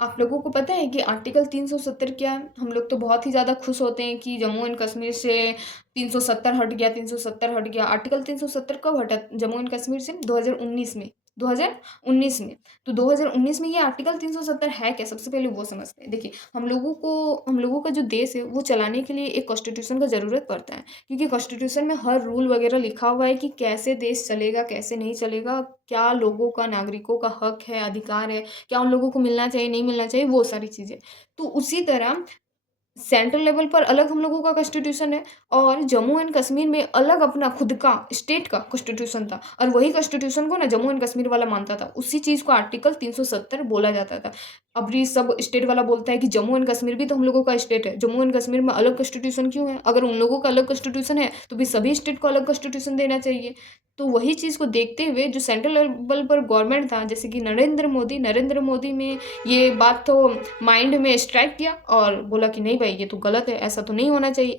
आप लोगों को पता है कि आर्टिकल 370 क्या है? हम लोग तो बहुत ही ज़्यादा खुश होते हैं कि जम्मू एंड कश्मीर से 370 हट गया, 370 हट गया। आर्टिकल 370 कब हटा जम्मू एंड कश्मीर से? 2019 में। 2019 में। तो 2019 में ये आर्टिकल 370 है क्या? सबसे पहले वो समझते हैं। देखिए हम लोगों का जो देश है वो चलाने के लिए एक कॉन्स्टिट्यूशन का ज़रूरत पड़ता है, क्योंकि कॉन्स्टिट्यूशन में हर रूल वगैरह लिखा हुआ है कि कैसे देश चलेगा, कैसे नहीं चलेगा, क्या लोगों का, नागरिकों का हक है, अधिकार है, क्या उन लोगों को मिलना चाहिए, नहीं मिलना चाहिए, वो सारी चीज़ें। तो उसी तरह सेंट्रल लेवल पर अलग हम लोगों का कॉन्स्टिट्यूशन है और जम्मू एंड कश्मीर में अलग अपना खुद का स्टेट का कॉन्स्टिट्यूशन था, और वही कॉन्स्टिट्यूशन को ना जम्मू एंड कश्मीर वाला मानता था। उसी चीज़ को आर्टिकल 370 बोला जाता था। अब ये सब स्टेट वाला बोलता है कि जम्मू एंड कश्मीर भी तो हम लोगों का स्टेट है, जम्मू एंड कश्मीर में अलग कॉन्स्टिट्यूशन क्यों है? अगर उन लोगों का अलग कॉन्स्टिट्यूशन है तो भी सभी स्टेट को अलग कॉन्स्टिट्यूशन देना चाहिए। तो वही चीज़ को देखते हुए जो सेंट्रल लेवल पर गवर्नमेंट था, जैसे कि नरेंद्र मोदी में ये बात तो माइंड में स्ट्राइक किया और बोला कि नहीं भाई, ये तो गलत है, ऐसा तो नहीं होना चाहिए।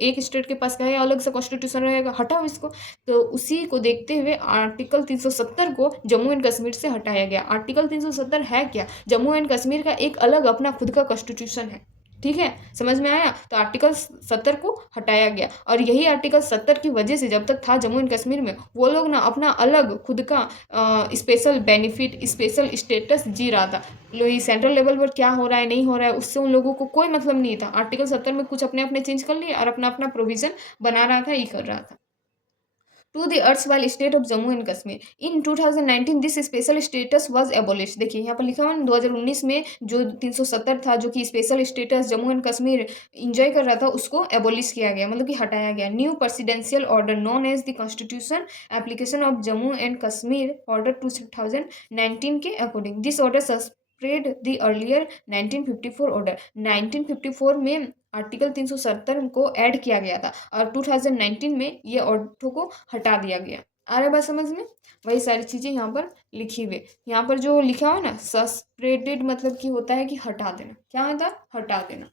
एक स्टेट के पास क्या है, अलग से कॉन्स्टिट्यूशन रहेगा, हटाओ इसको। तो उसी को देखते हुए आर्टिकल 370 को जम्मू एंड कश्मीर से हटाया गया। आर्टिकल 370 है क्या? जम्मू एंड कश्मीर का एक अलग अपना खुद का कॉन्स्टिट्यूशन है। ठीक है, समझ में आया? तो आर्टिकल 70 को हटाया गया, और यही आर्टिकल 70 की वजह से जब तक था जम्मू एंड कश्मीर में, वो लोग ना अपना अलग खुद का स्पेशल बेनिफिट, स्पेशल स्टेटस जी रहा था। ये सेंट्रल लेवल पर क्या हो रहा है, नहीं हो रहा है, उससे उन लोगों को कोई मतलब नहीं था। आर्टिकल 70 में कुछ अपने अपने चेंज कर लिए और अपना अपना प्रोविजन बना रहा था, ये कर रहा था। To the erstwhile state of Jammu and Kashmir in 2019 this special status was abolish. देखिए यहाँ पर लिखा हुआ है 2019 में जो 370 था, जो कि special status Jammu and Kashmir enjoy कर रहा था, उसको एबोलिश किया गया, मतलब कि हटाया गया। New presidential order known as the constitution application of Jammu and Kashmir order 2019 के according this order suspend the earlier 1954 order. 1954 में आर्टिकल 370 को ऐड किया गया था और 2019 में ये ऑर्डर को हटा दिया गया। आ रहा है बात समझ में? वही सारी चीज़ें यहाँ पर लिखी हुई। यहाँ पर जो लिखा हुआ ना सस्पेंडेड, मतलब कि होता है कि हटा देना। क्या होता है? हटा देना।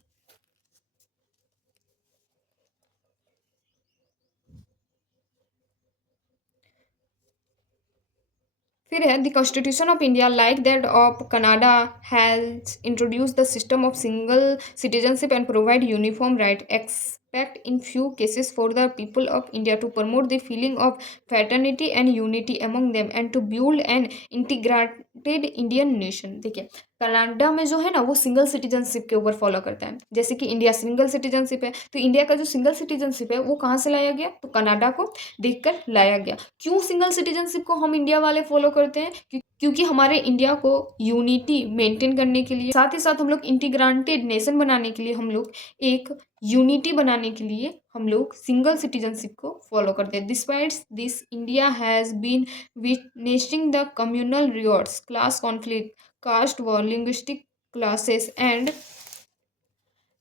फिर है the constitution of India like that of Canada has introduce the system of single citizenship and provide uniform right expect in few cases for the people of India to promote the feeling of fraternity and unity among them and to build an integrated Indian nation. देखिए Canada में जो है ना वो single citizenship के ऊपर follow करता है, जैसे कि इंडिया सिंगल सिटीजनशिप है। तो इंडिया का जो सिंगल सिटीजनशिप है वो कहाँ से लाया गया? तो कनाडा को देखकर लाया गया। क्यों सिंगल सिटीजनशिप को हम इंडिया वाले फॉलो करते हैं? क्योंकि हमारे इंडिया को यूनिटी मेंटेन करने के लिए, साथ ही साथ हम लोग इंटीग्रेटेड नेशन बनाने के लिए, हम लोग एक यूनिटी बनाने के लिए हम लोग सिंगल सिटीजनशिप को फॉलो करते हैं। Despite this India has been witnessing the communal rewards, class conflict, caste war, linguistic classes, and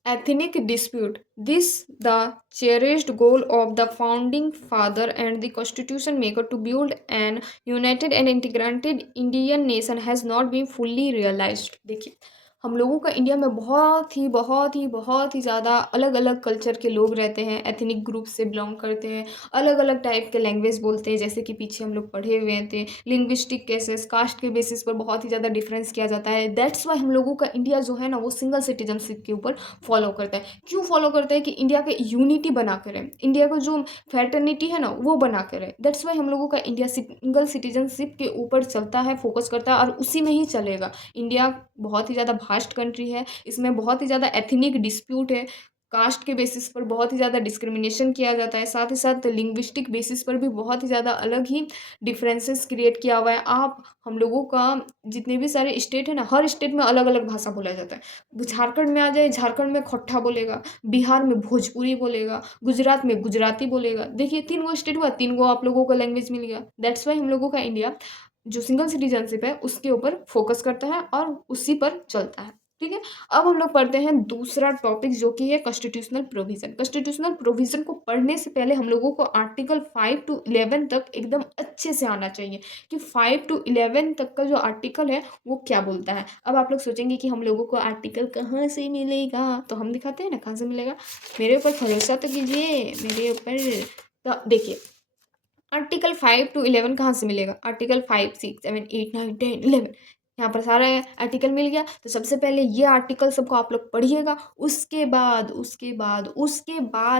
ethnic dispute. This the cherished goal of the founding father and the constitution maker to build an united and integrated Indian nation has not been fully realized। देखिए हम लोगों का India में बहुत ही ज़्यादा अलग अलग culture के लोग रहते हैं, एथनिक ग्रुप से बिलोंग करते हैं, अलग अलग टाइप के लैंग्वेज बोलते हैं, जैसे कि पीछे हम लोग पढ़े हुए थे। लिंग्विस्टिक केसेस, कास्ट के बेसिस पर बहुत ही ज़्यादा डिफरेंस किया जाता है। दैट्स वाई हम लोगों का इंडिया जो है ना वो सिंगल सिटीजनशिप के ऊपर फॉलो करता है। क्यों फॉलो करता है? कि इंडिया का यूनिटी बना कर है, इंडिया का जो फ्रेटर्निटी है ना वो बना कर है। दैट्स वाई हम लोगों का इंडिया सिंगल सिटीजनशिप के ऊपर चलता है, फोकस करता है, और उसी में ही चलेगा। इंडिया बहुत ही ज़्यादा वास्ट कंट्री है, इसमें बहुत ही ज़्यादा एथनिक डिस्प्यूट है, कास्ट के बेसिस पर बहुत ही ज़्यादा डिस्क्रिमिनेशन किया जाता है, साथ ही साथ लिंग्विस्टिक बेसिस पर भी बहुत ही ज़्यादा अलग ही डिफरेंसेस क्रिएट किया हुआ है। आप हम लोगों का जितने भी सारे स्टेट है ना, हर स्टेट में अलग अलग भाषा बोला जाता है। झारखंड में आ जाए, झारखंड में खोट्ठा बोलेगा, बिहार में भोजपुरी बोलेगा, गुजरात में गुजराती बोलेगा। देखिए 3 गो स्टेट हुआ, 3 गो आप लोगों को लैंग्वेज मिल गया। दैट्स वाई हम लोगों का इंडिया जो सिंगल सिटीजनशिप है उसके ऊपर फोकस करता है और उसी पर चलता है। ठीक है, अब हम लोग पढ़ते हैं दूसरा टॉपिक जो कि है कॉन्स्टिट्यूशनल प्रोविजन। कॉन्स्टिट्यूशनल प्रोविजन को पढ़ने से पहले हम लोगों को आर्टिकल 5 to 11 तक एकदम अच्छे से आना चाहिए कि 5 to 11 तक का जो आर्टिकल है वो क्या बोलता है। अब आप लोग सोचेंगे कि हम लोगों को आर्टिकल कहाँ से मिलेगा, तो हम दिखाते हैं ना कहाँ से मिलेगा। मेरे ऊपर भरोसा तो कीजिए, मेरे ऊपर। तो देखिए आर्टिकल 5 to 11 कहाँ से मिलेगा। आर्टिकल 5, 6, 7, 8, 9, 10, 11 यहाँ पर सारा आर्टिकल मिल गया। तो सबसे पहले ये आर्टिकल सबको आप लोग पढ़िएगा। उसके बाद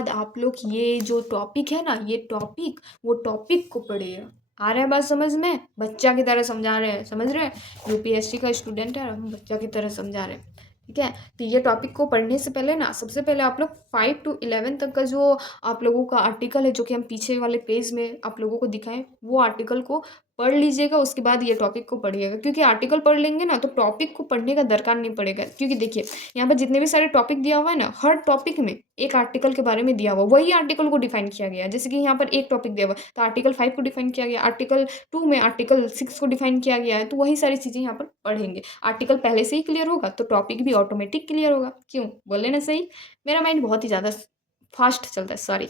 आप लोग ये जो टॉपिक है ना, ये टॉपिक वो टॉपिक को पढ़िएगा। आ रहा है बात समझ में? बच्चा की तरह समझा रहे हैं, समझ रहे हैं? यूपीएससी का स्टूडेंट है, हम बच्चा की तरह समझा रहे हैं। ठीक है, तो ये टॉपिक को पढ़ने से पहले ना सबसे पहले आप लोग 5 to 11 तक का जो आप लोगों का आर्टिकल है, जो कि हम पीछे वाले पेज में आप लोगों को दिखाएं, वो आर्टिकल को पढ़ लीजिएगा। उसके बाद ये टॉपिक को पढ़िएगा, क्योंकि आर्टिकल पढ़ लेंगे ना तो टॉपिक को पढ़ने का दरकार नहीं पड़ेगा। क्योंकि देखिए यहाँ पर जितने भी सारे टॉपिक दिया हुआ है ना, हर टॉपिक में एक आर्टिकल के बारे में दिया हुआ, वही आर्टिकल को डिफाइन किया गया है। जैसे कि यहाँ पर एक टॉपिक दिया हुआ तो आर्टिकल 5 को डिफाइन किया गया, आर्टिकल 2 में आर्टिकल 6 को डिफाइन किया गया है। तो वही सारी चीज़ें यहाँ पर पढ़ेंगे। आर्टिकल पहले से ही क्लियर होगा तो टॉपिक भी ऑटोमेटिक क्लियर होगा। क्यों बोले ना सही? मेरा माइंड बहुत ही ज़्यादा फास्ट चलता है, सॉरी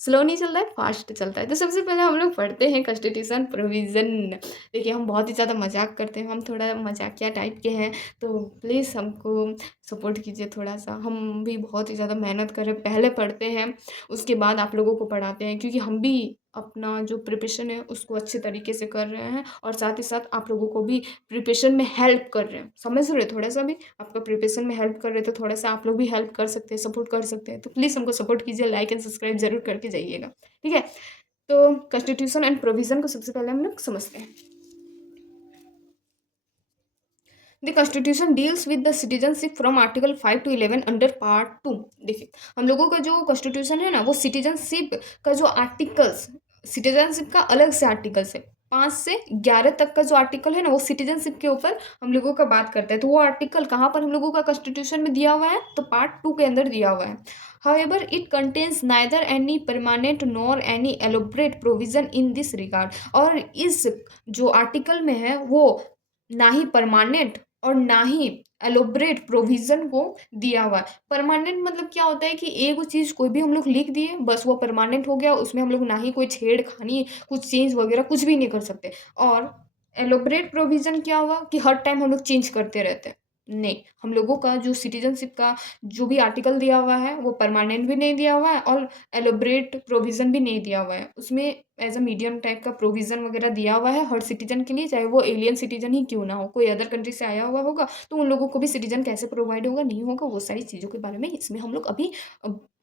स्लो नहीं चल रहा है, फास्ट चलता है। तो सबसे पहले हम लोग पढ़ते हैं कॉन्स्टिट्यूशन प्रोविज़न। देखिए हम बहुत ही ज़्यादा मजाक करते हैं, हम थोड़ा मजाकिया टाइप के हैं, तो प्लीज़ हमको सपोर्ट कीजिए थोड़ा सा। हम भी बहुत ही ज़्यादा मेहनत कर रहे हैं, पहले पढ़ते हैं उसके बाद आप लोगों को पढ़ाते हैं, क्योंकि हम भी अपना जो प्रिपरेशन है उसको अच्छे तरीके से कर रहे हैं और साथ ही साथ आप लोगों को भी प्रिपरेशन में हेल्प कर रहे हैं। समझ रहे हैं? थोड़ा सा भी आपका प्रिपरेशन में हेल्प कर रहे हैं, तो थोड़ा सा आप लोग भी हेल्प कर सकते हैं, सपोर्ट कर सकते हैं। तो प्लीज़ हमको सपोर्ट कीजिए, लाइक एंड सब्सक्राइब जरूर करके जाइएगा। ठीक है, तो कॉन्स्टिट्यूशन एंड प्रोविजन को सबसे पहले हम लोग समझते हैं। The constitution deals with the citizenship from article 5 to 11 under part 2। देखिए हम लोगों का जो कॉन्स्टिट्यूशन है ना, वो सिटीजनशिप का जो आर्टिकल्स, सिटीजनशिप का अलग से आर्टिकल्स है। 5 से 11 तक का जो आर्टिकल है ना, वो सिटीजनशिप के ऊपर हम लोगों का बात करता है। तो वो आर्टिकल कहाँ पर हम लोगों का कॉन्स्टिट्यूशन में दिया हुआ है? तो पार्ट 2 के अंदर दिया हुआ है। However, it contains neither any permanent nor any elaborate provision in this regard। और इस जो आर्टिकल में है वो ना ही परमानेंट और ना ही एलोबरेट प्रोविजन को दिया हुआ है। परमानेंट मतलब क्या होता है कि एक चीज़ कोई भी हम लोग लिख दिए बस वो परमानेंट हो गया, उसमें हम लोग ना ही कोई छेड़खानी, कुछ चेंज वगैरह कुछ भी नहीं कर सकते। और एलोबरेट प्रोविजन क्या हुआ कि हर टाइम हम लोग चेंज करते रहते हैं। नहीं, हम लोगों का जो सिटीजनशिप का जो भी आर्टिकल दिया हुआ है वो परमानेंट भी नहीं दिया हुआ है और एलोबरेट प्रोविजन भी नहीं दिया हुआ है। उसमें एज अ मीडियम टाइप का प्रोविजन वगैरह दिया हुआ है हर सिटीजन के लिए, चाहे वो एलियन सिटीजन ही क्यों ना हो, कोई अदर कंट्री से आया हुआ होगा तो उन लोगों को भी सिटीजन कैसे प्रोवाइड होगा, नहीं होगा, वो सारी चीज़ों के बारे में इसमें हम लोग अभी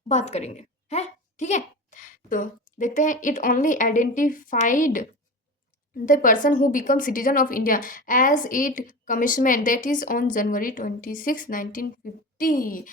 बात करेंगे। है ठीक है, तो देखते हैं। It only identified the person who becomes citizen of India as it commencement, that is on January 26, 1950।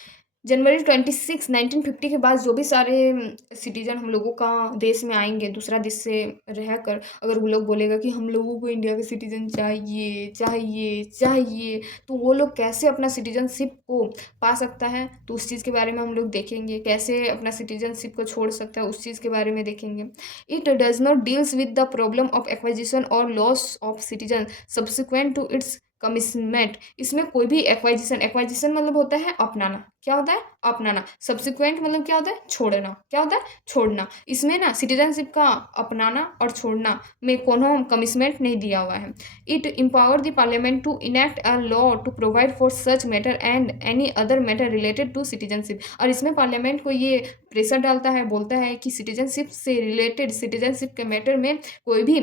जनवरी 26, 1950 के बाद जो भी सारे सिटीजन हम लोगों का देश में आएंगे दूसरा देश से रह कर, अगर वो लोग बोलेगा कि हम लोगों को इंडिया का सिटीजन चाहिए चाहिए चाहिए, तो वो लोग कैसे अपना सिटीजनशिप को पा सकता है, तो उस चीज़ के बारे में हम लोग देखेंगे। कैसे अपना सिटीजनशिप को छोड़ सकता है उस चीज़ के बारे में देखेंगे। It does not deals with the problem of acquisition or loss of citizen subsequent to its commitment. इसमें कोई भी एक्वाजिशन, एक्वाजिशन मतलब होता है अपनाना, क्या होता है? अपनाना। सब्सिक्वेंट मतलब क्या होता है? छोड़ना। क्या होता है? छोड़ना। इसमें ना सिटीजनशिप का अपनाना और छोड़ना में कोनो कमिटमेंट नहीं दिया हुआ है। It empower the parliament to enact a law to provide for such matter and any other matter related to citizenship. और इसमें पार्लियामेंट को ये प्रेशर डालता है, बोलता है कि सिटीजनशिप से रिलेटेड, सिटीजनशिप के मैटर में कोई भी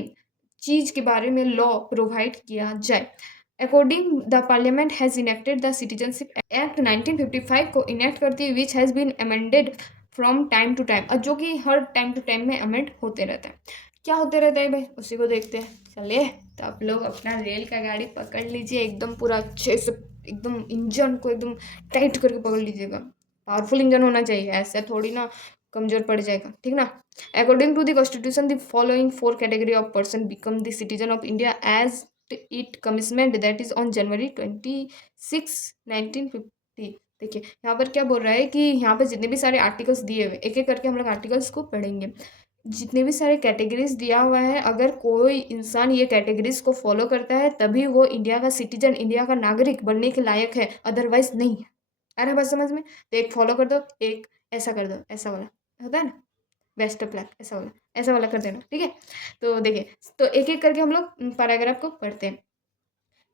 चीज़ के बारे में लॉ प्रोवाइड किया जाए। According the parliament has enacted the citizenship act 1955 को इनेक्ट करती है, which has been amended from time to time, और जो कि हर टाइम टू टाइम में अमेंड होते रहता है। क्या होते रहता है भाई, उसी को देखते हैं। चलिए, तो आप लोग अपना रेल का गाड़ी पकड़ लीजिए, एकदम पूरा अच्छे से एकदम इंजन को एकदम टाइट करके पकड़ लीजिएगा। पावरफुल इंजन होना चाहिए, ऐसे थोड़ी ना कमजोर पड़ जाएगा, ठीक ना। According to the constitution the following 4 category of person become the citizen of India as it commitment that is on January 26 1950। देखिए यहाँ पर क्या बोल रहा है कि यहाँ पर जितने भी सारे आर्टिकल्स दिए हुए, एक एक करके हम लोग आर्टिकल्स को पढ़ेंगे। जितने भी सारे कैटेगरीज दिया हुआ है, अगर कोई इंसान ये कैटेगरीज को फॉलो करता है तभी वो इंडिया का सिटीजन, इंडिया का नागरिक बनने के लायक है, अदरवाइज नहीं है। आ रहा है बात समझ में? तो एक फॉलो कर दो, एक ऐसा कर दो, ऐसा वाला होता है ना, बेस्ट ऑफ लक, ऐसा वाला कर देना, ठीक है। तो देखिए, तो एक एक करके हम लोग पैराग्राफ को पढ़ते हैं।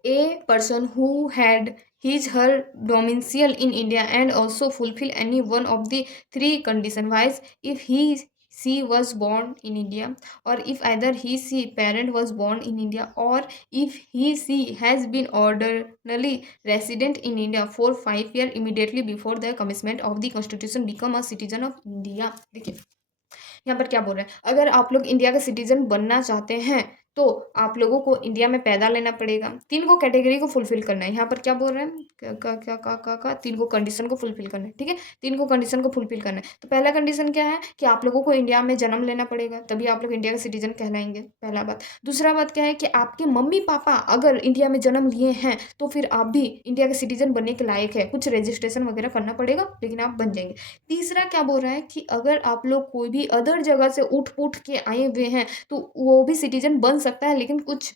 A person who had his her domicile in India and also fulfill any one of the three condition wise, if he she was born in India, or if either he she parent was born in India, or if he she has been ordinarily resident in India for 5 years immediately before the commencement of the constitution, become a citizen of India। देखिए यहाँ पर क्या बोल रहे हैं, अगर आप लोग इंडिया का सिटीजन बनना चाहते हैं तो आप लोगों को इंडिया में पैदा लेना पड़ेगा। 3 को कैटेगरी को फुलफिल करना है। यहाँ पर क्या बोल रहे हैं, क्या 3 को कंडीशन को फुलफिल करना है, ठीक है। 3 को कंडीशन को फुलफिल करना है। तो पहला कंडीशन क्या है कि आप लोगों को इंडिया में जन्म लेना पड़ेगा, तभी आप लोग इंडिया का सिटीजन कहलाएंगे, पहला बात। दूसरा बात क्या है कि आपके मम्मी पापा अगर इंडिया में जन्म लिए हैं तो फिर आप भी इंडिया के सिटीजन बनने के लायक है, कुछ रजिस्ट्रेशन वगैरह करना पड़ेगा लेकिन आप बन जाएंगे। तीसरा क्या बोल रहा है कि अगर आप लोग कोई भी अदर जगह से उठ पुठ के आए हुए हैं तो वो भी सिटीजन बन सकता है, लेकिन कुछ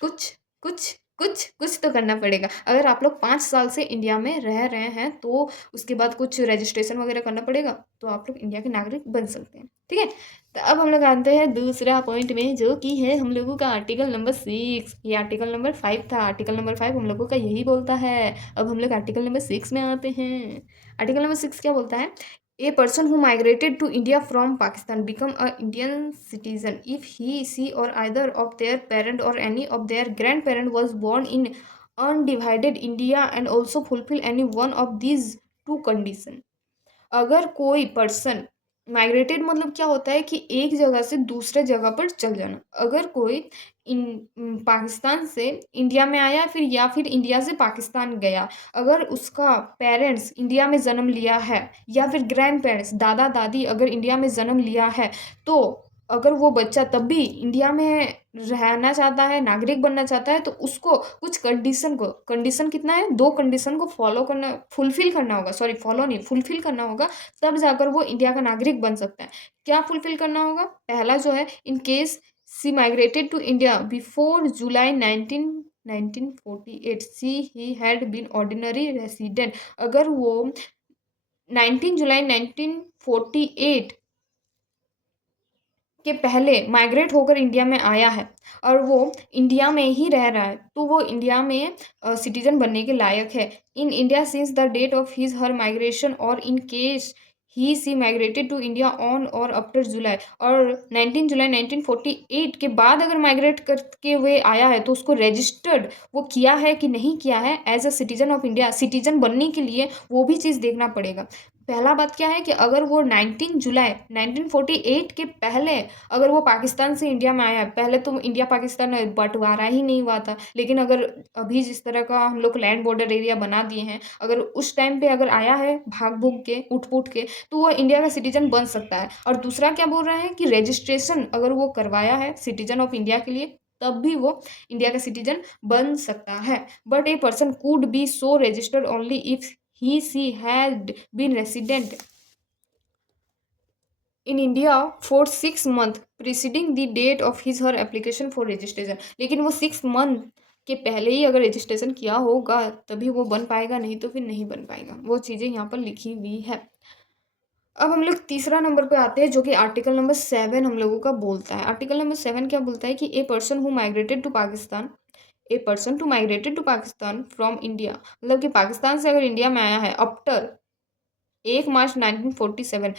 कुछ कुछ कुछ कुछ तो करना पड़ेगा। अगर आप लोग 5 साल से इंडिया में रह रहे हैं तो उसके बाद कुछ रजिस्ट्रेशन वगैरह करना पड़ेगा, तो आप लोग इंडिया के नागरिक बन सकते हैं, ठीक है। तो अब हम लोग आते हैं दूसरा पॉइंट में, जो कि है हम लोगों का आर्टिकल नंबर 6। ये आर्टिकल नंबर 5 था, आर्टिकल नंबर 5 हम लोगों का यही बोलता है। अब हम लोग आर्टिकल नंबर 6 में आते हैं। आर्टिकल नंबर 6 क्या बोलता है, A person who migrated to India from Pakistan become a Indian citizen if he, she or either of their parent or any of their grandparent was born in undivided India and also fulfill any one of these two condition। अगर कोई person migrated मतलब क्या होता है कि एक जगह से दूसरे जगह पर चल जाना। अगर कोई पाकिस्तान से इंडिया में आया फिर या फिर इंडिया से पाकिस्तान गया, अगर उसका पेरेंट्स इंडिया में जन्म लिया है या फिर ग्रैंड पेरेंट्स दादा दादी अगर इंडिया में जन्म लिया है, तो अगर वो बच्चा तब भी इंडिया में रहना चाहता है, नागरिक बनना चाहता है, तो उसको कुछ कंडीशन कितना है, 2 कंडीशन को फॉलो करना, फुलफिल करना होगा, सॉरी फॉलो नहीं फुलफिल करना होगा, तब जाकर वो इंडिया का नागरिक बन सकता है। क्या फुलफिल करना होगा, पहला जो है, in case she migrated to India before July 1948 he had been ordinary resident. अगर वो 19 जुलाई 1948 के पहले माइग्रेट होकर इंडिया में आया है और वो इंडिया में ही रह रहा है, तो वो इंडिया में सिटीजन बनने के लायक है। In India since the date of his her migration or in case he she migrated to India on or after July, or 19 जुलाई 1948 के बाद अगर माइग्रेट करके हुए आया है तो उसको रजिस्टर्ड वो किया है कि नहीं किया है as a citizen of India. Citizen बनने के लिए वो भी चीज़ देखना पड़ेगा। पहला बात क्या है कि अगर वो 19 जुलाई 1948 के पहले अगर वो पाकिस्तान से इंडिया में आया है, पहले तो इंडिया पाकिस्तान बंटवारा ही नहीं हुआ था, लेकिन अगर अभी जिस तरह का हम लोग लैंड बॉर्डर एरिया बना दिए हैं, अगर उस टाइम पे अगर आया है भाग भूग के उठ पुट के, तो वो इंडिया का सिटीजन बन सकता है। और दूसरा क्या बोल रहे हैं कि रजिस्ट्रेशन अगर वो करवाया है सिटीजन ऑफ इंडिया के लिए, तब भी वो इंडिया का सिटीजन बन सकता है। But a person could be so registered only if he she had been resident in India for 6 months preceding the date of his her application for registration। लेकिन वो 6 month के पहले ही अगर रजिस्ट्रेशन किया होगा तभी वो बन पाएगा, नहीं तो फिर नहीं बन पाएगा। वो चीज़ें यहाँ पर लिखी हुई है। अब हम लोग तीसरा नंबर पे आते हैं, जो कि आर्टिकल नंबर 7 हम लोगों का बोलता है। आर्टिकल नंबर 7 क्या बोलता है कि a person who migrated to Pakistan, a person to migrated to Pakistan from India, मतलब कि पाकिस्तान से अगर इंडिया में आया है आफ्टर 1 मार्च 1947,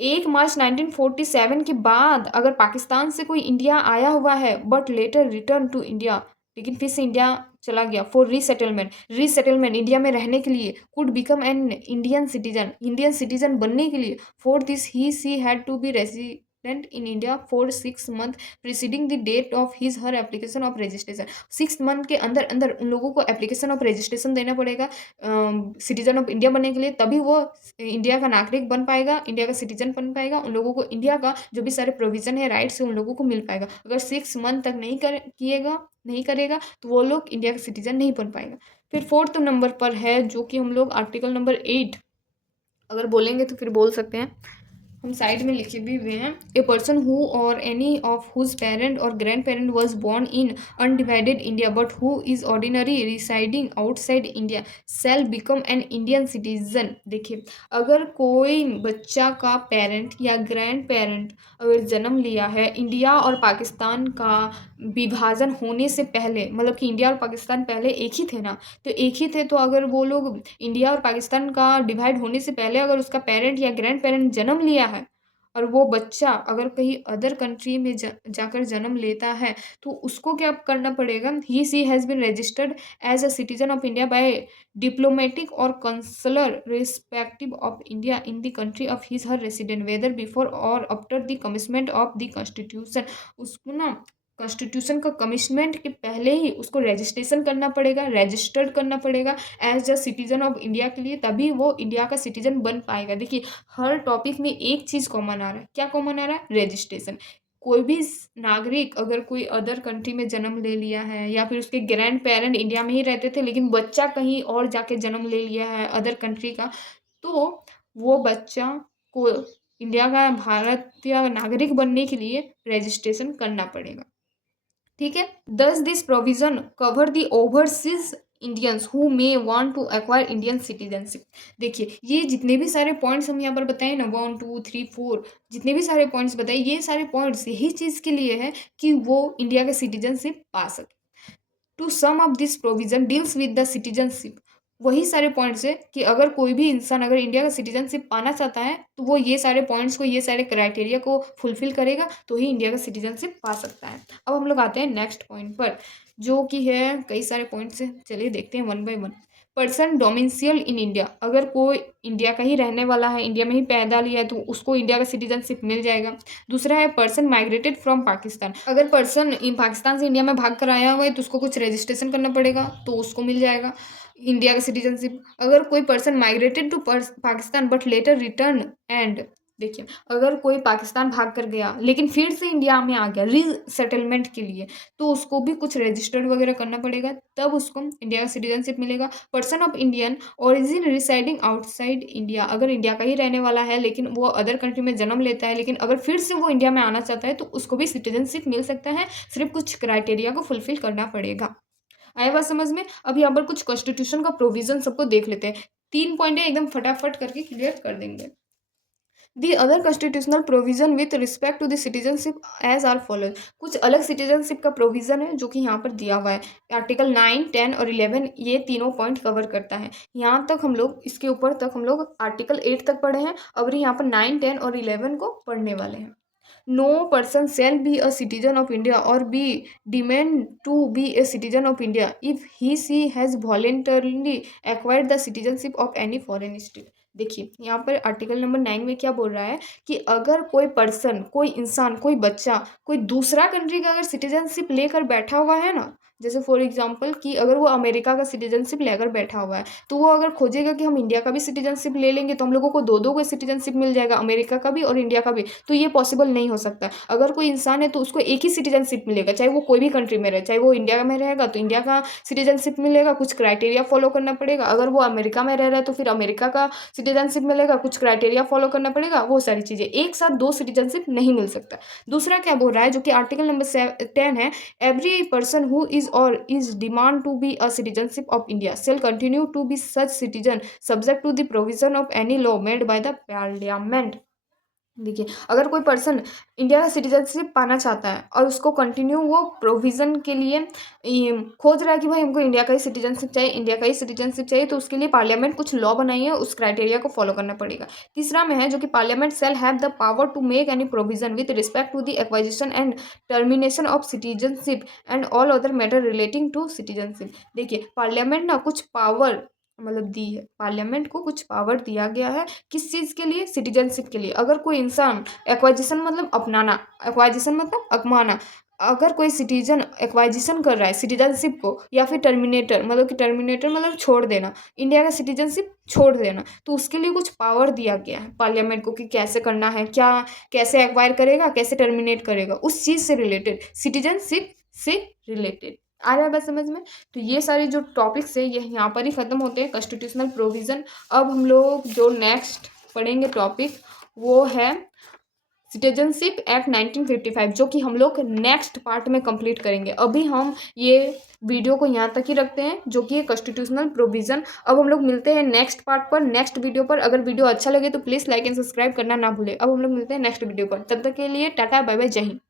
1 मार्च 1947 के बाद अगर पाकिस्तान से कोई इंडिया आया हुआ है but later return to India, लेकिन फिर से इंडिया चला गया फॉर रीसेटलमेंट इंडिया में रहने के लिए, could become an Indian citizen, Indian citizen बनने के लिए, for this he she had to be in India for 6 month preceding the date of his her application of registration। 6 month के अंदर अंदर उन लोगों को एप्लीकेशन ऑफ रजिस्ट्रेशन देना पड़ेगा सिटीजन ऑफ इंडिया बनने के लिए, तभी वो इंडिया का नागरिक बन पाएगा, इंडिया का सिटीजन बन पाएगा। उन लोगों को इंडिया का जो भी सारे प्रोविजन है, राइट्स है, उन लोगों को मिल पाएगा। अगर 6 मंथ तक नहीं करेगा तो वो लोग इंडिया का सिटीजन नहीं बन पाएगा। फिर 4th नंबर पर है जो कि हम लोग आर्टिकल नंबर 8 अगर बोलेंगे तो फिर बोल सकते हैं, हम साइड में लिखे भी हुए हैं। A person who or any of whose parent or grand parent was born in undivided India but who is ordinary residing outside India shall become an Indian citizen. देखिए, अगर कोई बच्चा का पेरेंट या ग्रैंड पेरेंट अगर जन्म लिया है इंडिया और पाकिस्तान का विभाजन होने से पहले, मतलब कि इंडिया और पाकिस्तान पहले एक ही थे ना, तो एक ही थे, तो अगर वो लोग इंडिया और पाकिस्तान का डिवाइड होने से पहले अगर उसका पेरेंट या ग्रैंड पेरेंट जन्म लिया है और वो बच्चा अगर कहीं अदर कंट्री में जाकर जन्म लेता है तो उसको क्या करना पड़ेगा, he she has been registered as a citizen of India by diplomatic or consular respective of India in the country of his her resident whether before or after the commitment of the constitution. उसको ना constitution का commitment के पहले ही उसको registration करना पड़ेगा, registered करना पड़ेगा as a citizen of India के लिए, तभी वो इंडिया का सिटीजन बन पाएगा। देखिए, हर टॉपिक में एक चीज़ कॉमन आ रहा है। क्या कॉमन आ रहा है? रजिस्ट्रेशन। कोई भी नागरिक अगर कोई अदर कंट्री में जन्म ले लिया है या फिर उसके ग्रैंड पेरेंट इंडिया में ही रहते थे लेकिन बच्चा कहीं और जाके जन्म ले लिया है अदर कंट्री का, तो वो बच्चा को इंडिया का भारतीय नागरिक बनने के लिए रजिस्ट्रेशन करना पड़ेगा। ठीक है। Thus this provision cover the overseas Indians who may want to acquire Indian citizenship. देखिए, ये जितने भी सारे पॉइंट्स हम यहाँ पर बताए ना, 1 2 3 4 जितने भी सारे पॉइंट्स बताए, ये सारे पॉइंट्स यही चीज़ के लिए है कि वो इंडिया का सिटीजनशिप पा सके। To sum of this provision deals with the citizenship. वही सारे पॉइंट्स है कि अगर कोई भी इंसान अगर इंडिया का सिटीजनशिप पाना चाहता है तो वो ये सारे पॉइंट्स को, ये सारे क्राइटेरिया को फुलफिल करेगा तो ही इंडिया का सिटीजनशिप पा सकता है। अब हम लोग आते हैं नेक्स्ट पॉइंट पर, जो कि है कई सारे पॉइंट्स हैं, चलिए देखते हैं one by one. Person domicile in India. अगर कोई इंडिया का ही रहने वाला है, इंडिया में ही पैदा लिया है, तो उसको इंडिया का सिटीजनशिप मिल जाएगा। दूसरा है पर्सन माइग्रेटेड फ्रॉम पाकिस्तान। अगर पर्सन पाकिस्तान से इंडिया में भाग कर आया हुआ है तो उसको कुछ रजिस्ट्रेशन करना पड़ेगा तो उसको मिल जाएगा इंडिया का सिटीजनशिप। अगर कोई person migrated to Pakistan but later return and, देखिए, अगर कोई पाकिस्तान भाग कर गया लेकिन फिर से इंडिया में आ गया रीसेटलमेंट के लिए, तो उसको भी कुछ रजिस्टर्ड वगैरह करना पड़ेगा, तब उसको इंडिया का सिटीजनशिप मिलेगा। Person of Indian origin residing outside India. अगर इंडिया का ही रहने वाला है लेकिन वो अदर कंट्री में जन्म लेता है, लेकिन अगर फिर से वो इंडिया में आना चाहता है तो उसको भी सिटीजनशिप मिल सकता है, सिर्फ कुछ क्राइटेरिया को फुलफिल करना पड़ेगा। आया बात समझ में? अब यहाँ पर कुछ कॉन्स्टिट्यूशन का प्रोविजन सबको देख लेते हैं। 3 पॉइंट है, एकदम फटाफट करके क्लियर कर देंगे। The other constitutional provision with respect to the citizenship as are follows. कुछ अलग सिटीजनशिप का प्रोविजन है जो कि यहाँ पर दिया हुआ है। आर्टिकल 9, 10 और 11 ये तीनों पॉइंट कवर करता है। यहाँ तक हम लोग, इसके ऊपर तक हम लोग आर्टिकल 8 तक पढ़े हैं, अब यहाँ पर 9, 10 और 11 को पढ़ने वाले हैं। No person shall be a citizen of India or be deemed to be a citizen of India if he she has voluntarily acquired the citizenship of any foreign state। देखिए, यहाँ पर आर्टिकल नंबर 9 में क्या बोल रहा है कि अगर कोई पर्सन, कोई इंसान, कोई बच्चा कोई दूसरा कंट्री का अगर सिटीजनशिप लेकर बैठा हुआ है ना, जैसे फॉर एग्जांपल कि अगर वो अमेरिका का सिटीजनशिप लेकर बैठा हुआ है तो वो अगर खोजेगा कि हम इंडिया का भी सिटीजनशिप ले लेंगे तो हम लोगों को दो दो का सिटीजनशिप मिल जाएगा, अमेरिका का भी और इंडिया का भी, तो ये पॉसिबल नहीं हो सकता। अगर कोई इंसान है तो उसको एक ही सिटीजनशिप मिलेगा, चाहे वो कोई भी कंट्री में रहे, चाहे वो इंडिया में रहेगा तो इंडिया का सिटीजनशिप मिलेगा, कुछ क्राइटेरिया फॉलो करना पड़ेगा। अगर वो अमेरिका में रह रहा है तो फिर अमेरिका का सिटीजनशिप मिलेगा, कुछ क्राइटेरिया फॉलो करना पड़ेगा, वो सारी चीज़ें। एक साथ 2 सिटीजनशिप नहीं मिल सकता। दूसरा क्या बोल रहा है, जो कि आर्टिकल नंबर 10 है, every person who is or is demand to be a citizenship of India shall continue to be such citizen subject to the provision of any law made by the parliament। देखिए, अगर कोई person India का citizenship पाना चाहता है और उसको continue वो प्रोविज़न के लिए खोज रहा है कि भाई हमको इंडिया का ही सिटीजनशिप चाहिए, इंडिया का ही सिटीजनशिप चाहिए, तो उसके लिए पार्लियामेंट कुछ लॉ बनाई है, उस क्राइटेरिया को फॉलो करना पड़ेगा। तीसरा में है जो कि parliament shall have the power to make any provision with respect to the acquisition and termination of citizenship and all other matter relating to citizenship. देखिए, पार्लियामेंट ना कुछ पावर मतलब दी है, पार्लियामेंट को कुछ पावर दिया गया है। किस चीज़ के लिए? सिटीजनशिप के लिए। अगर कोई इंसान एक्वाजिशन मतलब अपनाना, एक्वाजिशन मतलब अपनाना, अगर कोई सिटीजन एक्वाजिशन कर रहा है सिटीजनशिप को, या फिर टर्मिनेटर मतलब कि टर्मिनेटर मतलब छोड़ देना, इंडिया का सिटीजनशिप छोड़ देना, तो उसके लिए कुछ पावर दिया गया है पार्लियामेंट को कि कैसे करना है, क्या कैसे एक्वायर करेगा, कैसे टर्मिनेट करेगा, उस चीज़ से रिलेटेड, सिटीजनशिप से रिलेटेड। आ रहा है बात समझ में? तो ये सारे जो टॉपिक्स है ये यहाँ पर ही ख़त्म होते हैं, कॉन्स्टिट्यूशनल प्रोविज़न। अब हम लोग जो नेक्स्ट पढ़ेंगे टॉपिक वो है सिटीजनशिप एक्ट 1955, जो कि हम लोग नेक्स्ट पार्ट में कंप्लीट करेंगे। अभी हम ये वीडियो को यहाँ तक ही रखते हैं, जो कि है कॉन्स्टिट्यूशनल प्रोविज़न। अब हम लोग मिलते हैं नेक्स्ट पार्ट पर, नेक्स्ट वीडियो पर। अगर वीडियो अच्छा लगे तो प्लीज़ लाइक एंड सब्सक्राइब करना ना भूलें। अब हम लोग मिलते हैं नेक्स्ट वीडियो पर, तब तक के लिए टाटा बाय बाय, जय हिंद।